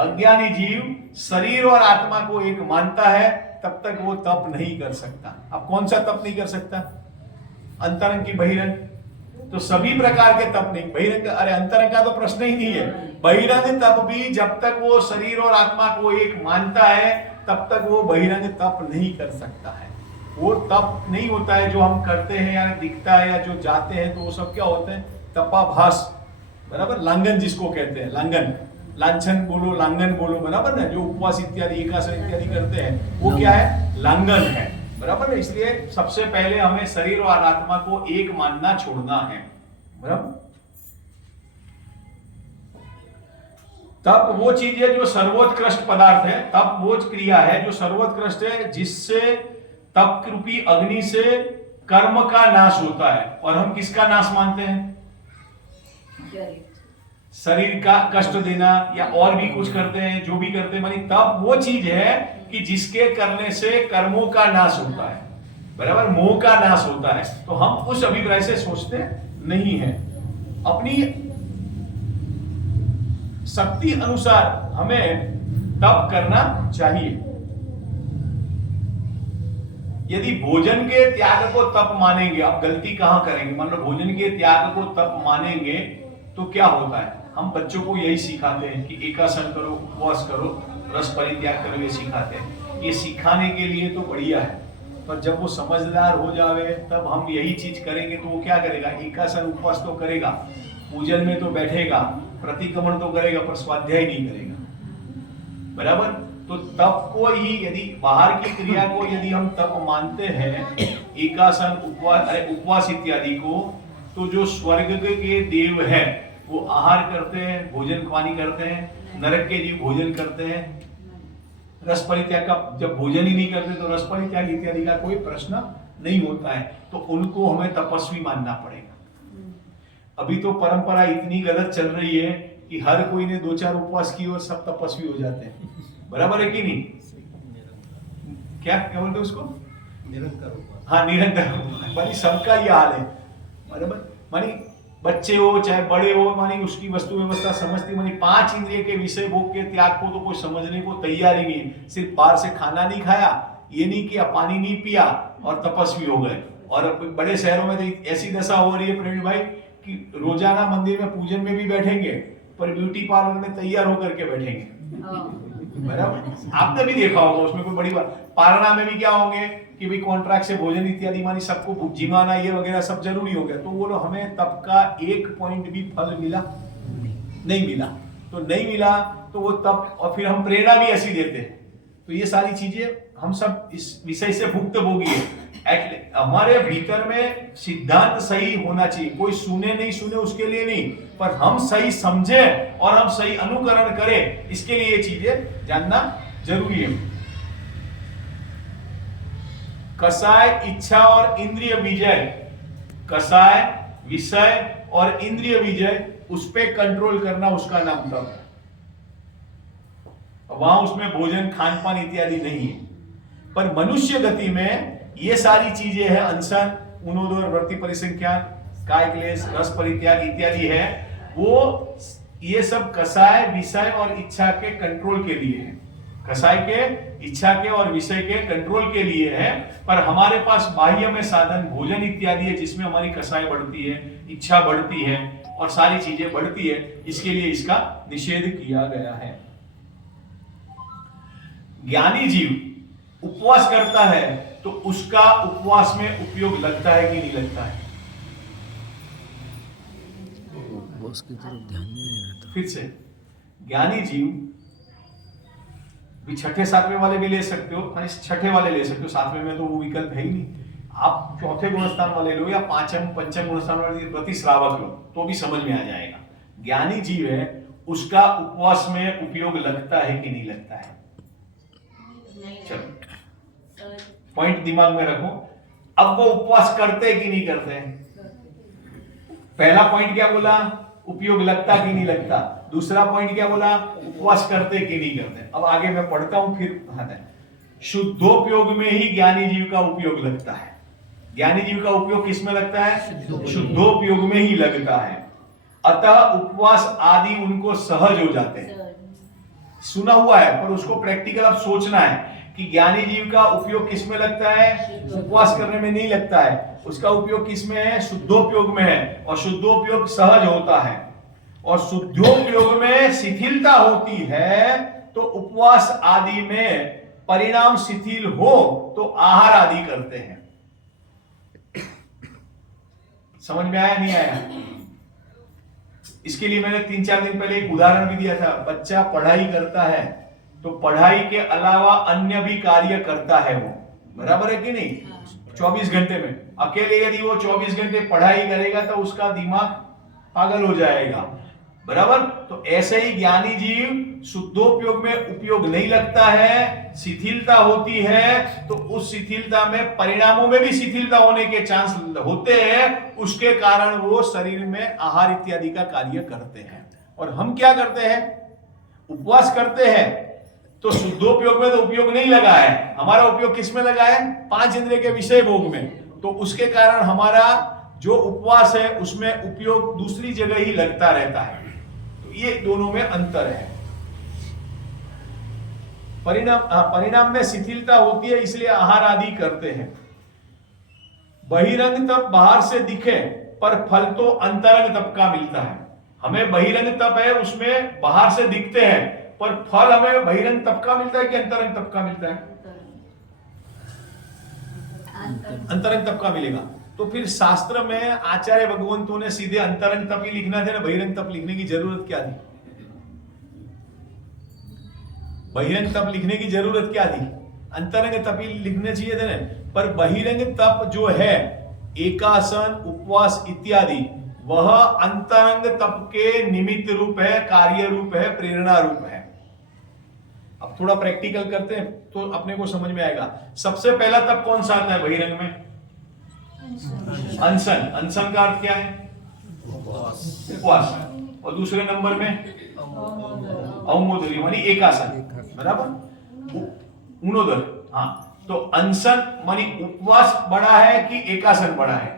अज्ञानी जीव शरीर और आत्मा को एक मानता है तब तक वो तप नहीं कर सकता। अब कौन सा तप नहीं कर सकता? अंतरंग की बहिरंग? तो सभी प्रकार के तप नहीं। बहिरंग, अरे अंतरंग का तो प्रश्न ही नहीं है। बहिरंग तप भी जब तक वो शरीर और आत्मा को एक मानता है तब तक वो बहिरंग तप नहीं कर सकता है। वो तप नहीं होता है जो हम करते हैं या दिखता है या जो जाते हैं, तो वो सब क्या होते हैं? तपाभास, बराबर। लांगन जिसको कहते हैं, लांगन, लांछन बोलो, लांगन बोलो, बराबर ना। जो उपवास इत्यादि एकासन इत्यादि करते हैं वो क्या है? लांगन है, बराबर। इसलिए सबसे पहले हमें शरीर और आत्मा को एक मानना छोड़ना है, बराबर। तब वो चीज है जो सर्वोत्कृष्ट पदार्थ है, तब वो क्रिया है जो सर्वोत्कृष्ट है, जिससे तप रूपी अग्नि से कर्म का नाश होता है। और हम किसका नाश मानते हैं? शरीर का कष्ट देना या और भी कुछ करते हैं, जो भी करते हैं, मानी तब वो चीज है कि जिसके करने से कर्मों का नाश होता है, बराबर, मोह का नाश होता है। तो हम उस अभिप्राय से सोचते नहीं हैं। अपनी शक्ति अनुसार हमें तप करना चाहिए। यदि भोजन के त्याग को तप मानेंगे, आप गलती कहां करेंगे? मान लो भोजन के त्याग को तप मानेंगे तो क्या होता है? हम बच्चों को यही सिखाते हैं कि एकासन करो, उपवास करो, रस परित्याग करो, ये सिखाते हैं। ये सिखाने के लिए तो बढ़िया है, पर जब वो समझदार हो जावे तब हम यही चीज करेंगे तो वो क्या करेगा? एकासन उपवास तो करेगा, पूजन में तो बैठेगा, प्रतिक्रमण तो करेगा, पर स्वाध्याय नहीं करेगा, बराबर। तो तप को ही, यदि बाहर की क्रिया को यदि हम तप मानते हैं, एकासन, उपवास, उपवास इत्यादि को, तो जो स्वर्ग के देव है वो आहार करते हैं, भोजन पानी करते हैं, नरक के जीव भोजन करते हैं। रस परित्याग का जब भोजन ही नहीं करते तो रस परित्याग इत्यादि का कोई प्रश्न नहीं होता है, तो उनको हमें तपस्वी मानना पड़ेगा। अभी तो परंपरा इतनी गलत चल रही है कि हर कोई ने 2-4 उपवास किए और सब तपस्वी हो जाते हैं, बराबर है कि नहीं? क्या क्या बोलते उसको? निरंतर उपवास। हाँ, निरंतर। मानी सबका ये हाल है, बराबर। मानी बच्चे हो चाहे बड़े हो, मानी उसकी वस्तु व्यवस्था समझती, मानी 5 इंद्रिय के विषय भोग के त्याग को तो कोई समझने को तैयार ही नहीं है। सिर्फ बाहर से खाना नहीं खाया, ये नहीं किया, पानी नहीं पिया और तपस्वी हो गए। और बड़े शहरों में तो ऐसी दशा हो रही है प्रवीण भाई कि रोजाना मंदिर में पूजन में भी बैठेंगे पर ब्यूटी पार्लर में तैयार होकर के बैठेंगे, बराबर। आपने भी देखा होगा, उसमें कोई बड़ी बात। पारणा में भी क्या होंगे कि भाई कॉन्ट्रैक्ट से भोजन इत्यादि, मानी सबको जिमाना ये वगैरह सब जरूरी हो गया। तो वो हमें तब का 1 पॉइंट भी फल मिला नहीं मिला, तो नहीं मिला तो वो तप, और फिर हम प्रेरणा भी ऐसी देते हैं। तो ये सारी चीजें हम सब इस विषय से भुक्तभोगी है। हमारे भीतर में सिद्धांत सही होना चाहिए, कोई सुने नहीं सुने उसके लिए नहीं, पर हम सही समझे और हम सही अनुकरण करें, इसके लिए ये चीजें जानना जरूरी है। कसाय, इच्छा और इंद्रिय विजय, कसाय, विषय और इंद्रिय विजय, उस पे कंट्रोल करना, उसका नाम तप है। वहां उसमें भोजन, खान पान इत्यादि नहीं है। पर मनुष्य गति में ये सारी चीजें हैं, अनशन, उनोदर, वृत्ति परिसंख्यान, काय क्लेश, रस परित्याग इत्यादि है, वो ये सब कसाय, विषय और इच्छा के कंट्रोल के लिए है। कसाय के, इच्छा के और विषय के कंट्रोल के लिए है। पर हमारे पास बाह्य में साधन भोजन इत्यादि है, जिसमें हमारी कसाय बढ़ती है, इच्छा बढ़ती है और सारी चीजें बढ़ती है, इसके लिए इसका निषेध किया गया है। ज्ञानी जीव उपवास करता है तो उसका उपवास में उपयोग लगता है कि नहीं लगता है? उपवास की तरफ ध्यान नहीं रहता। फिर से, ज्ञानी जीव भी छठे सातवें वाले भी ले सकते हो, माने छठे वाले ले सकते हो, सातवें में तो वो विकल्प है ही नहीं। आप चौथे गुणस्थान वाले लो या पांचम पंचम गुणस्थान वाले प्रतिश्रावक लो तो भी समझ में आ जाएगा। ज्ञानी जीव है, उसका उपवास में उपयोग लगता है कि नहीं लगता है? चलो पॉइंट दिमाग में रखो। अब वो उपवास करते कि नहीं करते हैं? पहला पॉइंट क्या बोला? उपयोग लगता कि नहीं लगता। दूसरा पॉइंट क्या बोला? उपवास करते कि नहीं करते। अब आगे मैं पढ़ता हूं, फिर शुद्धोपयोग में ही ज्ञानी जीव का उपयोग लगता है। ज्ञानी जीव का उपयोग किसमें लगता है? शुद्धोपयोग में ही लगता है। अतः उपवास आदि उनको सहज हो जाते हैं। सुना हुआ है पर उसको प्रैक्टिकल अब सोचना है कि ज्ञानी जीव का उपयोग किसमें लगता है? उपवास करने में नहीं लगता है। उसका उपयोग किसमें है? शुद्धोपयोग में है, और शुद्धोपयोग सहज होता है। और शुद्धोपयोग में शिथिलता होती है तो उपवास आदि में परिणाम शिथिल हो तो आहार आदि करते हैं। समझ में आया नहीं आया? इसके लिए मैंने 3-4 दिन पहले एक उदाहरण भी दिया था। बच्चा पढ़ाई करता है तो पढ़ाई के अलावा अन्य भी कार्य करता है वो, बराबर है कि नहीं? 24 घंटे में अकेले यदि वो 24 घंटे पढ़ाई करेगा तो उसका दिमाग पागल हो जाएगा, बराबर। तो ऐसे ही ज्ञानी जीव शुद्धोपयोग में उपयोग नहीं लगता है, शिथिलता होती है, तो उस शिथिलता में परिणामों में भी शिथिलता होने के चांस होते हैं। उसके कारण वो शरीर में आहार इत्यादि का कार्य करते हैं। और हम क्या करते हैं? उपवास करते हैं तो शुद्धोपयोग में तो उपयोग नहीं लगा है, हमारा उपयोग किसमें लगा है? 5 इंद्रिय के विषय भोग में। तो उसके कारण हमारा जो उपवास है उसमें उपयोग दूसरी जगह ही लगता रहता है। तो ये दोनों में अंतर है। परिणाम में शिथिलता होती है, इसलिए आहार आदि करते हैं। बहिरंग तप बाहर से दिखे पर फल तो अंतरंग तप का मिलता है। हमें बहिरंग तप है, उसमें बाहर से दिखते हैं, पर फल हमें बहिरंग तप का मिलता है कि अंतरंग तप का मिलता है? अंतरंग तप का मिलेगा। तो फिर शास्त्र में आचार्य भगवंतों ने सीधे अंतरंग तप ही लिखना था ना, बहिरंग तप लिखने की जरूरत क्या थी? बहिरंग तप लिखने की जरूरत क्या थी? अंतरंग तप ही लिखने चाहिए थे ना। पर बहिरंग तप जो है, एकासन, उपवास इत्यादि, वह अंतरंग तप के निमित्त रूप है, कार्य रूप है, प्रेरणा रूप है। अब थोड़ा प्रैक्टिकल करते हैं तो अपने को समझ में आएगा। सबसे पहला तप कौन सा आता है बहिरंग में? अनशन। अनशन का अर्थ क्या है? उपवास। और दूसरे नंबर में औमोदरी मानी एकासन, बराबर। उनोदर, हाँ। तो अनशन मानी उपवास बड़ा है कि एकासन बड़ा है?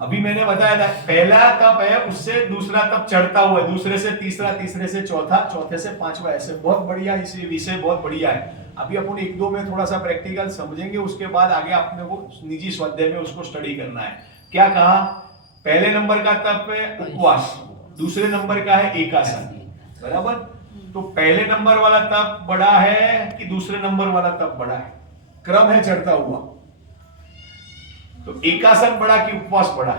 अभी मैंने बताया था पहला तप है, उससे दूसरा तप चढ़ता हुआ, दूसरे से तीसरा, तीसरे से चौथा, चौथे से पांचवा, ऐसे बहुत बढ़िया। इसे विषय बहुत बढ़िया है। अभी अपन 1-2 में थोड़ा सा प्रैक्टिकल समझेंगे, उसके बाद आगे आपने को निजी स्वाध्याय में उसको स्टडी करना है। क्या कहा? पहले नंबर का तप है उपवास, दूसरे नंबर का है एकासन, बराबर। तो पहले नंबर वाला तप बड़ा है कि दूसरे नंबर वाला तप बड़ा है? क्रम है चढ़ता हुआ। तो एकासन बड़ा कि उपवास बड़ा?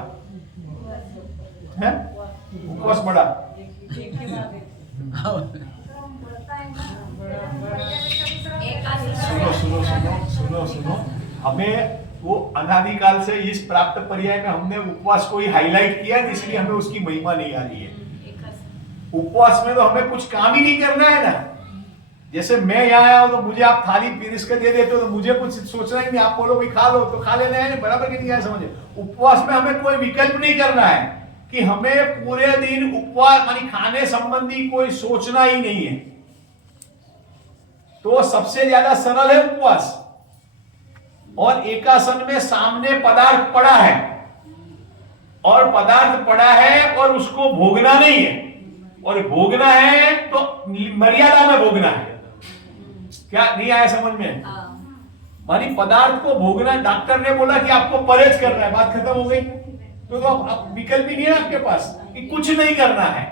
है उपवास बड़ा। सुनो सुनो सुनो सुनो सुनो, हमें वो अनादिकाल से इस प्राप्त पर्याय में हमने उपवास को ही हाईलाइट किया है, इसलिए हमें उसकी महिमा नहीं आ रही है। उपवास में तो हमें कुछ काम ही नहीं करना है ना। जैसे मैं यहाँ आया हूं तो मुझे आप थाली पीरिस के दे देते हो तो मुझे कुछ सोचना ही नहीं, आप बोलो भाई खा लो तो खा लेना है, बराबर कि नहीं आया समझे। उपवास में हमें कोई विकल्प नहीं करना है कि हमें पूरे दिन उपवास मानी खाने संबंधी कोई सोचना ही नहीं है। तो सबसे ज्यादा सरल है उपवास। और एकासन में सामने पदार्थ पड़ा है और पदार्थ पड़ा है और उसको भोगना नहीं है, और भोगना है तो मर्यादा में भोगना है। क्या नहीं आया समझ में? मानी पदार्थ को भोगना, डॉक्टर ने बोला कि आपको परहेज करना है, बात खत्म हो गई। तो अब विकल्प ही नहीं है आपके पास कि कुछ नहीं करना है,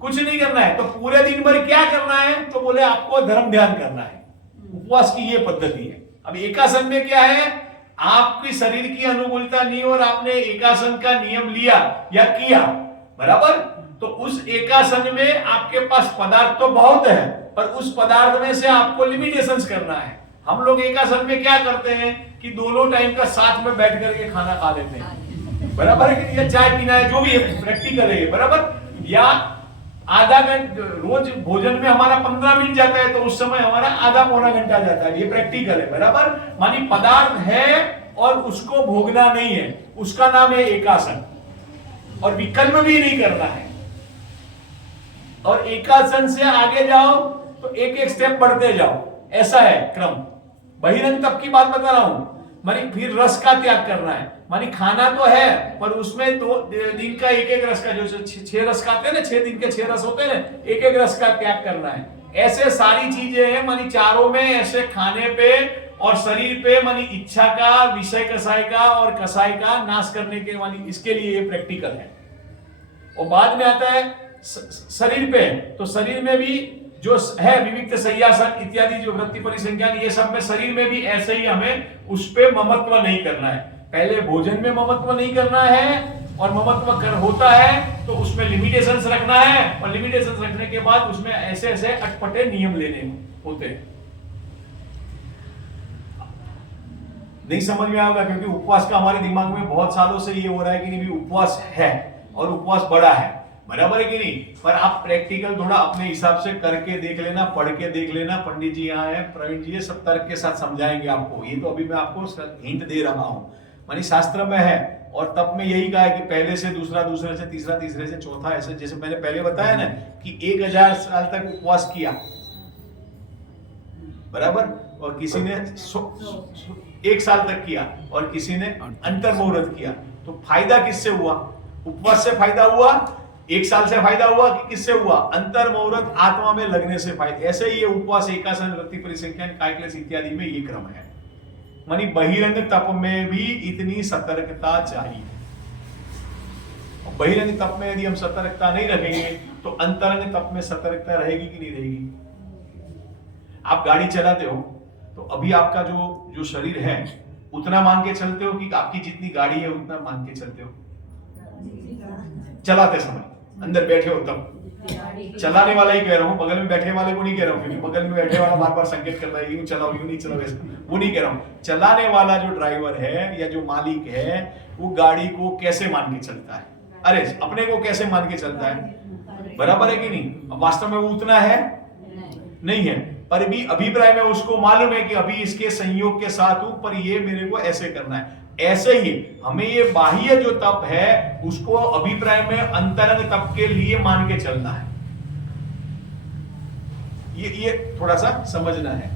कुछ नहीं करना है। तो पूरे दिन भर क्या करना है? तो बोले आपको धर्म ध्यान करना है। उपवास की ये पद्धति है। अब एकासन में क्या है, आपकी शरीर की अनुकूलता नहीं और आपने एकासन का नियम लिया या किया, बराबर, तो उस एकासन में आपके पास पदार्थ तो बहुत है, पर उस पदार्थ में से आपको लिमिटेशंस करना है। हम लोग एकासन में क्या करते हैं कि दोनों टाइम का साथ में बैठ करके खाना खा लेते हैं, बराबर है कि या चाय पीना है, जो भी है प्रैक्टिकल है, बराबर। या आधा घंटा रोज भोजन में हमारा 15 मिनट जाता है, तो उस समय हमारा आधा पौना घंटा जाता है, ये प्रैक्टिकल है, बराबर। मानी पदार्थ है और उसको भोगना नहीं है, उसका नाम है एकासन, और विकल्प भी नहीं करना है। और एकासन से आगे जाओ तो एक एक स्टेप बढ़ते जाओ, ऐसा है क्रम। बहिरंग तप की बात बता रहा हूं। मानी फिर रस का त्याग करना है, मानी खाना तो है पर उसमें 2 दिन का एक एक रस का, जो 6 रस खाते हैं ना, 6 दिन के 6 रस होते हैं ना, एक एक रस का त्याग करना है। ऐसे सारी चीजें हैं, मानी चारों में ऐसे खाने पे और शरीर पे, मानी इच्छा का, विषय कसाय का और कसाय का नाश करने के, मानी इसके लिए ये प्रैक्टिकल है। और बाद में आता है शरीर पे, तो शरीर में भी जो है विविक्त संयासन इत्यादि जो वृत्ति परिसंख्यान, ये सब में शरीर में भी ऐसे ही हमें उस पे ममत्व नहीं करना है। पहले भोजन में ममत्व नहीं करना है, और ममत्व कर होता है तो उसमें लिमिटेशंस रखना है, और लिमिटेशंस रखने के बाद उसमें ऐसे ऐसे अटपटे नियम लेने होते हैं। नहीं समझ में आएगा क्योंकि उपवास का हमारे दिमाग में बहुत सालों से ये हो रहा है कि नहीं भी उपवास है और उपवास बड़ा है, बराबर है कि नहीं। पर आप प्रैक्टिकल थोड़ा अपने हिसाब से करके देख लेना, पढ़ के देख लेना। पंडित जी यहाँ है, प्रवीण जी, सब तर्क के साथ समझाएंगे आपको। ये तो अभी मैं आपको हिंट दे रहा हूं, मानी शास्त्र में है। और तब में यही कहा है कि पहले से दूसरा, दूसरे से तीसरा, तीसरे से चौथा, ऐसे जैसे मैंने पहले बताया ना कि 1000 साल तक उपवास किया, बराबर, और किसी ने 1 साल तक किया और किसी ने अंतर मुहूर्त किया। तो फायदा किससे हुआ? उपवास से फायदा हुआ, 1 साल से फायदा हुआ कि किससे हुआ? अंतर मुहूर्त आत्मा में लगने से फायदा। ऐसे ही ये उपवास, एकासन, वृत्ति परिसंख्यान, कायक्लेश इत्यादि में ये क्रम है। मानी बहिरंग तप में भी इतनी सतर्कता चाहिए। बहिरंग तप में यदि हम सतर्कता नहीं रखेंगे तो अंतरंग तप में सतर्कता रहेगी कि नहीं रहेगी? आप गाड़ी चलाते हो तो अभी आपका जो शरीर है उतना मान के चलते हो कि आपकी जितनी गाड़ी है उतना मान के चलते हो? चलाते समय अंदर बैठे हो तब। चलाने वाला ही कह रहा हूं, बगल में बैठे वाले को नहीं कह रहा हूं, क्योंकि बगल में बैठे वाला बार बार संकेत करता है यूं चलाओ, यूं नहीं चलाओ, ऐसा वो नहीं कह रहा हूं। चलाने वाला जो ड्राइवर है या जो मालिक है वो गाड़ी को कैसे मान के चलता है? अरे अपने को कैसे मान के चलता है? बराबर है कि नहीं? अब वास्तव में वो उतना है नहीं है, पर भी अभिप्राय में उसको मालूम है कि अभी इसके संयोग के साथ हूं, पर ये मेरे को ऐसे करना है। ऐसे ही हमें ये बाह्य जो तप है उसको अभिप्राय में अंतरंग तप के लिए मान के चलना है। ये थोड़ा सा समझना है।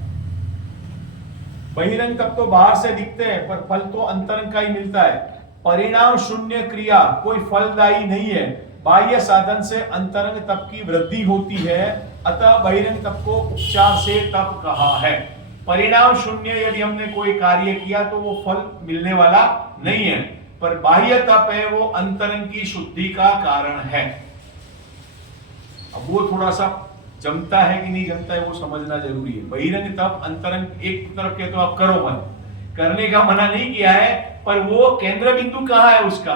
बहिरंग तप तो बाहर से दिखते हैं पर फल तो अंतरंग का ही मिलता है। परिणाम शून्य क्रिया कोई फलदायी नहीं है। बाह्य साधन से अंतरंग तप की वृद्धि होती है, अतः बहिरंग तप को उपचार से तप कहा है। परिणाम शून्य यदि हमने कोई कार्य किया तो वो फल मिलने वाला नहीं है, पर बाह्य तप है वो अंतरंग की शुद्धि का कारण है। अब वो थोड़ा सा जमता है कि नहीं जमता है वो समझना जरूरी है। बहिरंग तप अंतरंग एक तरफ के तो आप करो मत, करने का मना नहीं किया है, पर वो केंद्र बिंदु कहाँ है उसका?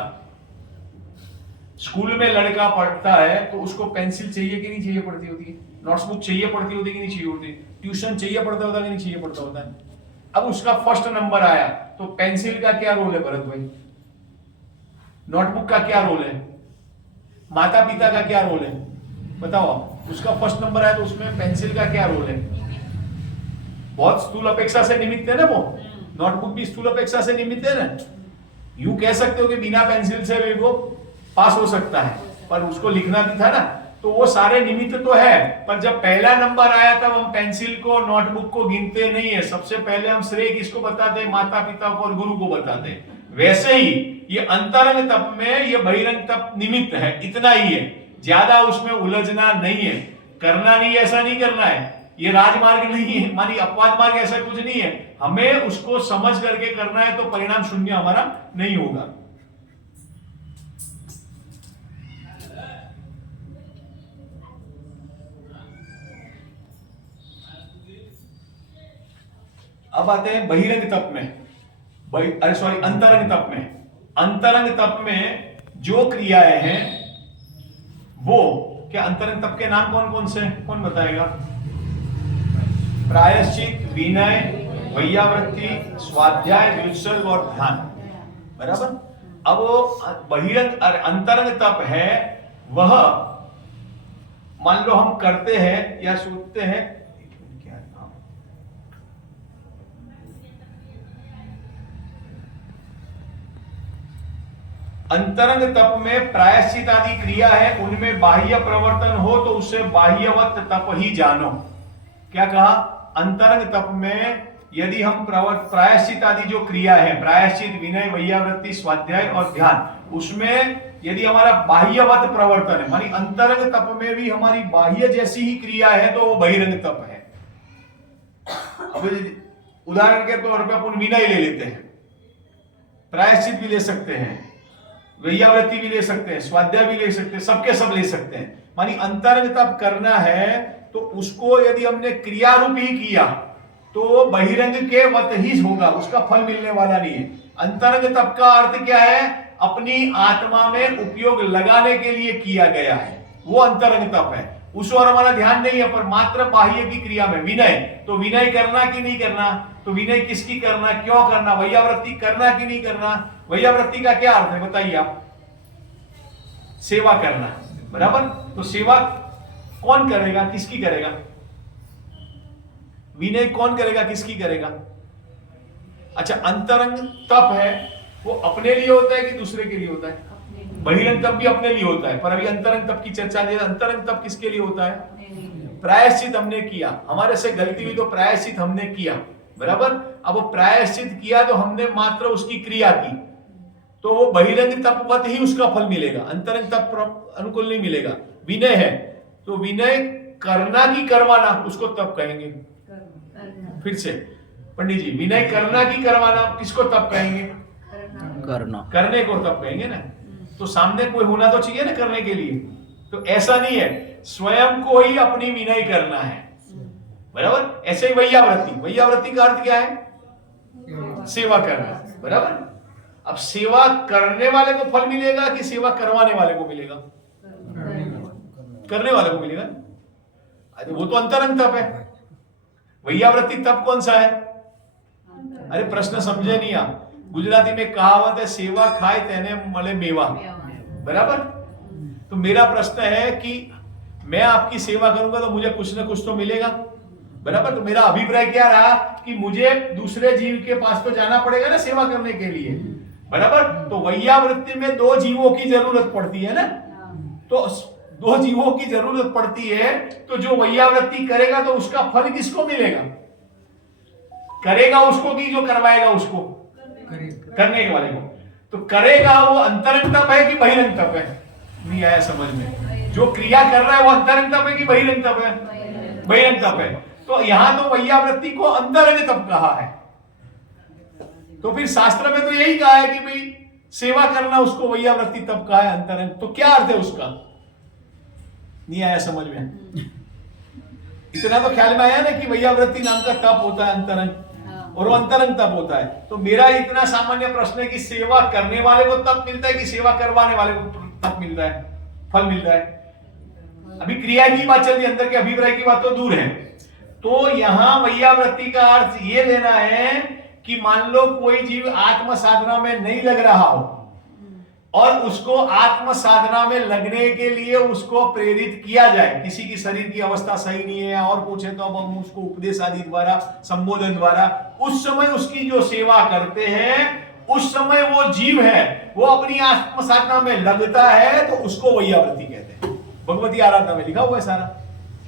स्कूल में लड़का पढ़ता है तो उसको पेंसिल चाहिए कि नहीं चाहिए पड़ती होती है, नोटबुक चाहिए पड़ती होती है कि नहीं चाहिए होती, ट्यूशन चाहिए पड़ता होता है कि नहीं चाहिए पड़ता होता है। अब उसका फर्स्ट नंबर आया तो पेंसिल का क्या रोल है भरत भाई, नोटबुक का क्या रोल है, माता पिता का क्या रोल है, बताओ। उसका फर्स्ट नंबर आया तो उसमें पेंसिल का क्या रोल है, बहुत स्थूल अपेक्षा से निमित्त है ना वो, नोटबुक भी स्थूल अपेक्षा से निमित्त है ना। यूं कह सकते हो कि बिना पेंसिल से भी वो पास हो सकता है, पर उसको लिखना भी था ना, तो वो सारे निमित्त तो है। पर जब पहला नंबर आया तब हम पेंसिल को नोटबुक को गिनते नहीं है, सबसे पहले हम श्रेय किसको बताते हैं, माता पिता को और गुरु को बताते हैं। वैसे ही ये अंतरंग तप में ये बहिरंग तप निमित्त है, इतना ही है, ज्यादा उसमें उलझना नहीं है, करना नहीं, ऐसा नहीं करना है, ये राजमार्ग नहीं है, मानी अपवाद मार्ग, ऐसा कुछ नहीं है। हमें उसको समझ करके करना है तो परिणाम शून्य हमारा नहीं होगा। अब आते हैं बहिरंग तप में, अरे सॉरी अंतरंग तप में। अंतरंग तप में जो क्रियाएं हैं वो क्या, अंतरंग तप के नाम कौन कौन से, कौन बताएगा? प्रायश्चित, विनय, वैयावृत्ति, स्वाध्याय, व्युत्सर्ग और ध्यान, बराबर। अब वो बहिरंग अंतरंग तप है, वह मान लो हम करते हैं या सोचते हैं, अंतरंग तप में प्रायश्चित आदि क्रिया है, उनमें बाह्य प्रवर्तन हो तो उसे बाह्यवत तप ही जानो। क्या कहा? अंतरंग तप में यदि हम प्रायश्चित आदि जो क्रिया है, प्रायश्चित, विनय, वैयावृत्ति, स्वाध्याय और ध्यान, उसमें यदि हमारा बाह्यवत प्रवर्तन है, मानी अंतरंग तप में भी हमारी बाह्य जैसी ही क्रिया है, तो वो बहिरंग तप है। अब उदाहरण के तौर पर अपन विनय ले लेते हैं, प्रायश्चित भी ले सकते हैं, वैयावृत्ति भी ले सकते हैं, स्वाध्याय भी ले सकते हैं, सबके सब ले सकते हैं। मानी अंतरंग तप करना है तो उसको यदि हमने क्रिया रूप ही किया तो बहिरंग के वत ही होगा, उसका फल मिलने वाला नहीं है। अंतरंग तप का अर्थ क्या है? अपनी आत्मा में उपयोग लगाने के लिए किया गया है, वो अंतरंग तप है। उस और हमारा ध्यान नहीं है, पर मात्र बाह्य की क्रिया में। विनय, तो विनय करना कि नहीं करना, तो विनय किसकी करना, क्यों करना, वैयावृत्ति करना कि नहीं करना। वैयावृत्ति का क्या अर्थ है बताइए आप? सेवा करना, बराबर। तो सेवा कौन करेगा, किसकी करेगा? विनय कौन करेगा, किसकी करेगा? अच्छा, अंतरंग तप है वो अपने लिए होता है कि दूसरे के लिए होता है? बहिरंग तप भी अपने लिए होता है, पर अभी अंतरंग तप की चर्चा है। अंतरंग तप किसके लिए होता है? प्रायश्चित हमने किया, हमारे से गलती हुई तो प्रायश्चित हमने किया, बराबर। अब वो प्रायश्चित किया तो हमने मात्र उसकी क्रिया की, तो वो बहिरंग तपवत ही उसका फल मिलेगा, अंतरंग तप अनुकूल नहीं मिलेगा। विनय है तो विनय करना की करवाना, उसको तप कहेंगे। फिर से पंडित जी, विनय करना की करवाना, किसको तप कहेंगे? करना, करने को तप कहेंगे ना। तो सामने कोई होना तो चाहिए ना करने के लिए, तो ऐसा नहीं है, स्वयं को ही अपनी विनय करना है, बराबर। ऐसे ही वैयावृत्ति, वैयावृत्ति का अर्थ क्या है? सेवा करना, बराबर। अब सेवा करने वाले को फल मिलेगा कि सेवा करवाने वाले को मिलेगा? करने वाले को मिलेगा। अरे वो तो अंतरंग तप है। वैयावृत्ति तप कौन सा है? अरे प्रश्न समझे नहीं आप। गुजराती में कहावत है, सेवा खाए तेने मले मेवा, बराबर। तो मेरा प्रश्न है कि मैं आपकी सेवा करूंगा तो मुझे कुछ ना कुछ तो मिलेगा, बराबर। तो मेरा अभिप्राय क्या रहा कि मुझे दूसरे जीव के पास तो जाना पड़ेगा ना सेवा करने के लिए, बराबर। तो वैयावृत्ति में दो जीवों की जरूरत पड़ती है ना, तो दो जीवों की जरूरत पड़ती है, तो जो वैयावृत्ति करेगा तो उसका फल किसको मिलेगा? करेगा उसको कि जो करवाएगा उसको? करने के वाले को। तो करेगा वो अंतरंग तप है कि बहिरंग तप है? नहीं आया समझ में। जो क्रिया कर रहा है वो अंतरंग तप है कि बहिरंग तप है? बहिरंग तप है। तो यहां तो वैयावृत्ति को अंतरंग तप कहा है। तो फिर शास्त्र में तो यही कहा है कि भाई सेवा करना उसको वैयावृत्ति तप कहा है, अंतरंग। तो क्या अर्थ है उसका? नहीं आया समझ में। इतना तो ख्याल में आया ना कि वैयावृत्ति नाम का तप होता है अंतरंग, और वो अंतरंग तप होता है। तो मेरा इतना सामान्य प्रश्न है कि सेवा करने वाले को तप मिलता है कि सेवा करवाने वाले को तप मिलता है, फल मिलता है। अभी क्रिया की बात चल रही है, अंदर के अभिप्राय की बात तो दूर है। तो यहां वैयावृत्ति का अर्थ ये लेना है कि मान लो कोई जीव आत्म साधना में नहीं लग रहा हो और उसको आत्म साधना में लगने के लिए उसको प्रेरित किया जाए। किसी की शरीर की अवस्था सही नहीं है और पूछे तो अब हम उसको उपदेश आदि द्वारा, संबोधन द्वारा, उस समय उसकी जो सेवा करते हैं, उस समय वो जीव है वो अपनी आत्म साधना में लगता है, तो उसको वैयावृत्ति कहते हैं। भगवती आराधना में लिखा हुआ है सारा,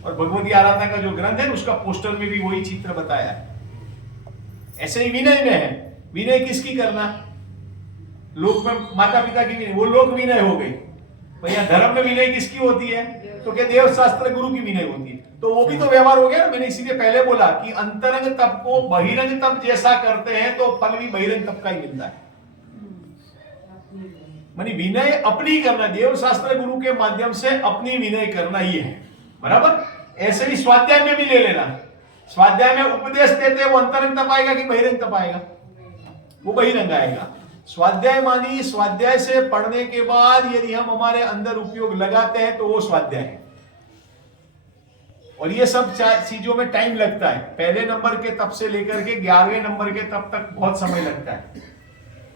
और भगवती आराधना का जो ग्रंथ है उसका पोस्टर में भी वही चित्र बताया है। ऐसे ही विनय में है। विनय किसकी करना? लोक में माता पिता की विनय, वो लोक विनय हो गई। भैया धर्म में विनय किसकी होती है? तो क्या देव शास्त्र गुरु की विनय होती है। तो वो भी तो व्यवहार हो गया ना। मैंने इसीलिए पहले बोला कि अंतरंग तप को बहिरंग तप जैसा करते हैं तो फल भी बहिरंग तप का ही मिलता है। मानी विनय अपनी करना, देव शास्त्र गुरु के माध्यम से अपनी विनय करना ही है, बराबर। ऐसे ही स्वाध्याय में भी ले लेना। स्वाध्याय में उपदेश देते वो अंतरंग तप आएगा कि बहिरंग तप आएगा? वो बहिरंग आएगा। स्वाध्याय मानी स्वाध्याय से पढ़ने के बाद यदि हम हमारे अंदर उपयोग लगाते हैं तो वो स्वाध्याय है। और ये सब चीजों में टाइम लगता है। पहले नंबर के तप से लेकर के 11वें नंबर के तप तक बहुत समय लगता है,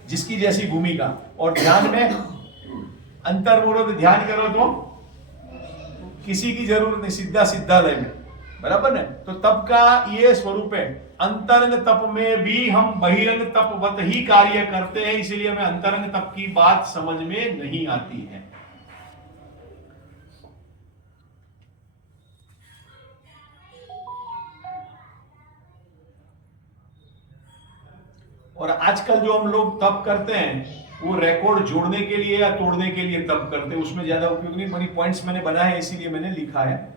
जिसकी जैसी भूमिका। और ध्यान में अंतर बोलो तो ध्यान करो तो किसी की जरूरत नहीं, सीधा सीधा लय में, बराबर ना। तो तप का ये स्वरूप है। अंतरंग तप में भी हम बहिरंग तपवत ही कार्य करते हैं, इसलिए हमें अंतरंग तप की बात समझ में नहीं आती है। और आजकल जो हम लोग तप करते हैं वो रिकॉर्ड जोड़ने के लिए या तोड़ने के लिए तप करते हैं, उसमें ज्यादा उपयोग नहीं। मनी पॉइंट्स मैंने बनाए हैं इसीलिए मैंने लिखा है।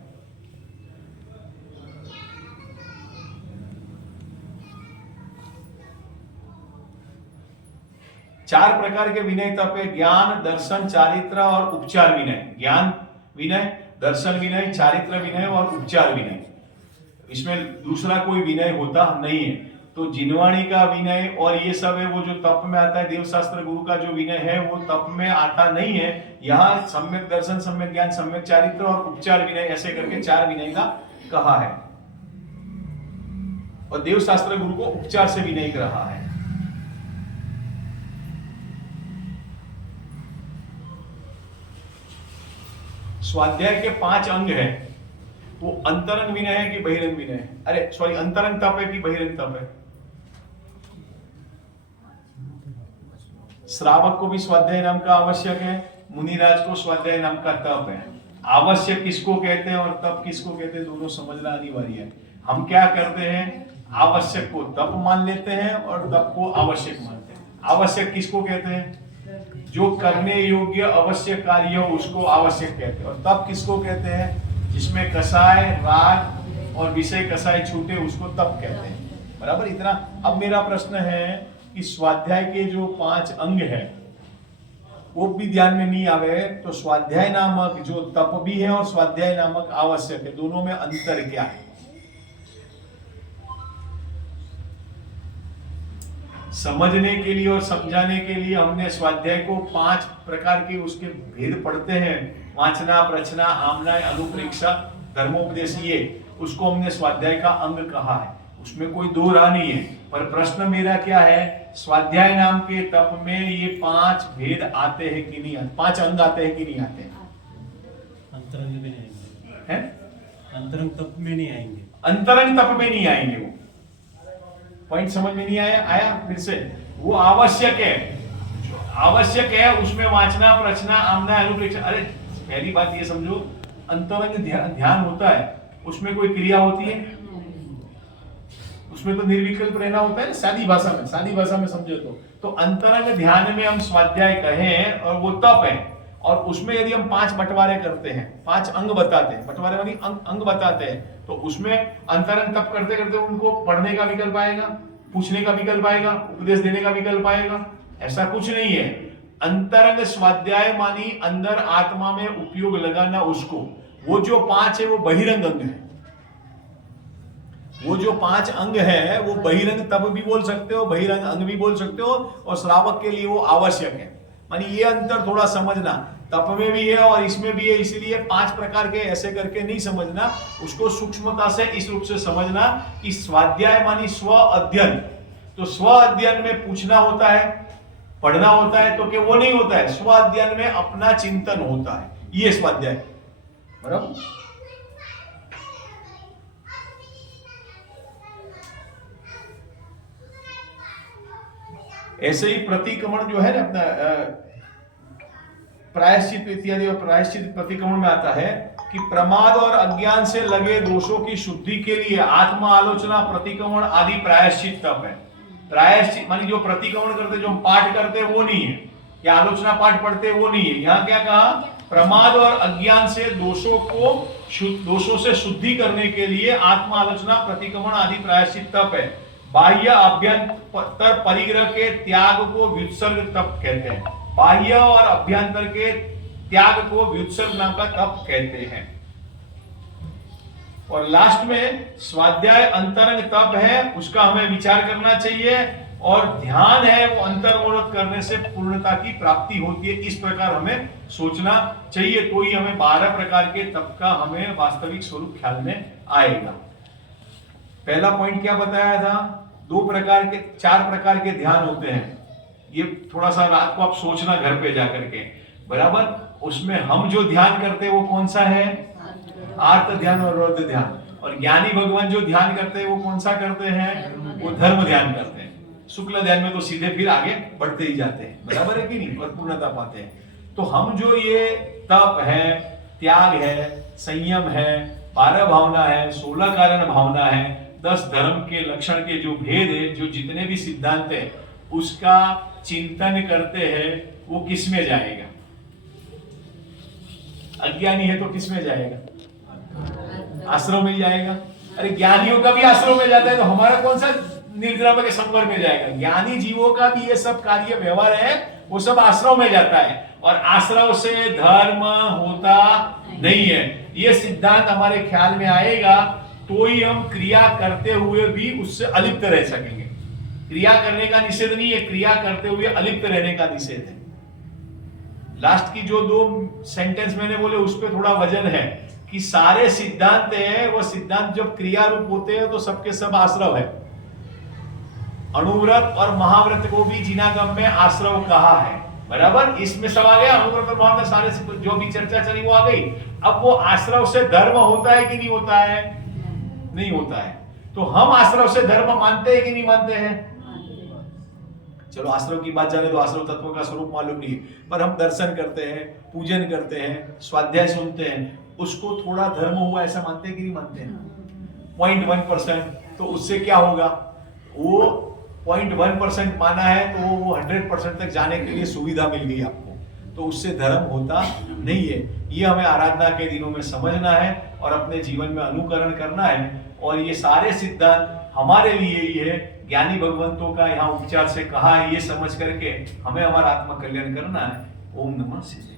चार प्रकार के विनय तप है: ज्ञान, दर्शन, चारित्र और उपचार विनय। ज्ञान विनय, दर्शन विनय, चारित्र विनय और उपचार विनय। इसमें दूसरा कोई विनय होता नहीं है। तो जिनवाणी का विनय और ये सब है वो जो तप में आता है। देवशास्त्र गुरु का जो विनय है वो तप में आता नहीं है। यहाँ सम्यक दर्शन, सम्यक ज्ञान, सम्यक चारित्र और उपचार विनय, ऐसे करके चार विनय का कहा है। और देवशास्त्र गुरु को उपचार से विनय रहा है। स्वाध्याय के 5 अंग हैं। वो अंतरंग विनय है कि बहिरंग विनय है? अरे सॉरी, अंतरंग तप है कि बहिरंग तप है? श्रावक को भी स्वाध्याय नाम का आवश्यक है, मुनिराज को स्वाध्याय नाम का तप है। आवश्यक किसको कहते हैं और तप किसको कहते हैं, दोनों समझना अनिवार्य है। हम क्या करते हैं, आवश्यक को तप मान लेते हैं और तप को आवश्यक मानते हैं। आवश्यक किसको कहते हैं? जो करने योग्य अवश्य कार्य हो उसको आवश्यक कहते हैं। और तप किसको कहते हैं? जिसमें कसाय, राग और विषय कसाय छूटे उसको तप कहते हैं, बराबर। इतना। अब मेरा प्रश्न है कि स्वाध्याय के जो 5 अंग है वो भी ध्यान में नहीं आवे तो स्वाध्याय नामक जो तप भी है और स्वाध्याय नामक आवश्यक है, दोनों में अंतर क्या है? समझने के लिए और समझाने के लिए हमने स्वाध्याय को 5 प्रकार के उसके भेद पढ़ते हैं। वाचना, प्रचना, आमना, अनुप्रेक्षा, धर्मोपदेश, ये उसको हमने स्वाध्याय का अंग कहा है। उसमें कोई दो राह नहीं है। पर प्रश्न मेरा क्या है, स्वाध्याय नाम के तप में ये 5 भेद आते हैं कि नहीं आते? 5 अंग आते हैं कि नहीं आते हैं? अंतरंग में नहीं आएंगे। हैं? अंतरंग तप में नहीं आएंगे। अंतरंग तप में नहीं आएंगे। वो पॉइंट समझ में नहीं आया? फिर से, वो आवश्यक है। जो आवश्यक है उसमें वाचना, प्रचना, आमना, अनुप्रेक्षा। अरे पहली बात ये समझो, अंतरंग ध्यान होता है, उसमें कोई क्रिया होती है? उसमें तो निर्विकल्प रहना होता है। सादी भाषा में समझो तो अंतरंग ध्यान में हम स्वाध्याय कहें और वो तप है। और उसमें यदि हम 5 बंटवारे करते हैं, 5 अंग बताते हैं, बंटवारे वाली अंग बताते हैं, तो उसमें अंतरंग तप करते करते उनको पढ़ने का विकल्प आएगा, पूछने का विकल्प आएगा, उपदेश देने का विकल्प आएगा। ऐसा कुछ नहीं है। अंतरंग स्वाध्याय मानी अंदर आत्मा में उपयोग लगाना उसको। वो जो 5 है वो बहिरंग अंग है। वो जो 5 अंग है वो बहिरंग तप भी बोल सकते हो, बहिरंग अंग भी बोल सकते हो, और श्रावक के लिए वो आवश्यक है। मानी ये अंतर थोड़ा समझना तप में भी है और इसमें भी है, इसीलिए 5 प्रकार के ऐसे करके नहीं समझना, उसको सूक्ष्मता से इस रूप से समझना कि स्वाध्याय मानी स्व अध्ययन। तो स्व अध्ययन में पूछना होता है, पढ़ना होता है, तो कि वो नहीं होता है। स्व अध्ययन में अपना चिंतन होता है, ये स्वाध्याय, बराबर। ऐसे ही प्रतिक्रमण जो है ना अपना प्रायश्चित इत्यादि और प्रायश्चित प्रतिक्रमण में आता है कि प्रमाद और अज्ञान से लगे दोषों की शुद्धि के लिए आत्मा आलोचना, प्रतिक्रमण आदि प्रायश्चित तप है। प्रायश्चित मानी जो प्रतिक्रमण करते, जो हम पाठ करते वो नहीं है, या आलोचना पाठ पढ़ते वो नहीं है। यहाँ क्या कहा, प्रमाद और अज्ञान से दोषों से शुद्धि करने के लिए आत्मा आलोचना, प्रतिक्रमण आदि प्रायश्चित तप है। बाह्य अभ्यंतर परिग्रह के त्याग को व्युत्सर्ग तप कहते हैं। बाह्य और अभ्यंतर के त्याग को व्युत्सर्ग नाम का तप कहते हैं। और लास्ट में स्वाध्याय अंतरंग तप है, उसका हमें विचार करना चाहिए। और ध्यान है वो अंतर्मोहन करने से पूर्णता की प्राप्ति होती है, इस प्रकार हमें सोचना चाहिए। तो ही हमें 12 प्रकार के तप का हमें वास्तविक स्वरूप ख्याल में आएगा। पहला पॉइंट क्या बताया था, 4 प्रकार के ध्यान होते हैं। ये थोड़ा सा रात को आप सोचना घर पे जाकर के, बराबर। उसमें हम जो ध्यान करते हैं वो कौन सा है, आर्त ध्यान और रौद्र ध्यान। और ज्ञानी भगवान जो ध्यान करते हैं वो कौन सा करते हैं, वो धर्म ध्यान करते हैं। शुक्ल ध्यान में तो सीधे फिर आगे बढ़ते ही जाते हैं, बराबर है कि नहीं, और पूर्णता पाते हैं। तो हम जो ये तप है, त्याग है, संयम है, 12 भावना है, 16 कारण भावना है, 10 धर्म के लक्षण के जो भेद है, जो जितने भी सिद्धांत है, उसका चिंतन करते हैं, वो किस में जाएगा, अज्ञानी है तो किस में जाएगा, आश्रम में जाएगा। अरे ज्ञानियों का भी आश्रम में जाता है, तो हमारा कौन सा निर्द्रव्य के संवर में जाएगा। ज्ञानी जीवों का भी ये सब कार्य व्यवहार है, वो सब आश्रम में जाता है। और आश्रम से धर्म होता नहीं है, ये सिद्धांत हमारे ख्याल में आएगा तो ही हम क्रिया करते हुए भी उससे अलिप्त रह सकेंगे। क्रिया करने का निषेध नहीं है, क्रिया करते हुए अलिप्त रहने का निषेध है। लास्ट की जो 2 सेंटेंस मैंने बोले उस पर थोड़ा वजन है कि सारे सिद्धांत है, वो सिद्धांत जब क्रिया रूप होते हैं तो सबके सब आश्रव है। अणुव्रत और महाव्रत को भी जिनागम में आश्रव कहा है, बराबर। इसमें सब आ गया, अणुव्रत और महाव्रत सारे जो भी चर्चा चली वो आ गई। अब वो आश्रव से धर्म होता है कि नहीं होता है, नहीं होता है। तो हम आश्रव से धर्म मानते हैं कि नहीं मानते हैं। चलो आश्रव की बात जाने, तो आश्रव तत्व का स्वरूप मालूम नहीं है, पर हम दर्शन करते हैं, पूजन करते हैं, स्वाध्याय सुनते हैं, उसको थोड़ा धर्म हुआ ऐसा मानते हैं कि नहीं मानते हैं। 0.1%, तो उससे क्या होगा, वो 0.1% माना है तो वो 100% तक जाने के लिए सुविधा मिल गई आपको, तो उससे धर्म होता नहीं है। ये हमें आराधना के दिनों में समझना है और अपने जीवन में अनुकरण करना है। और ये सारे सिद्धांत हमारे लिए ही है, ज्ञानी भगवंतों का यहाँ उपचार से कहा है, ये समझ करके हमें हमारा आत्म कल्याण करना है। ओम नमः शिवाय।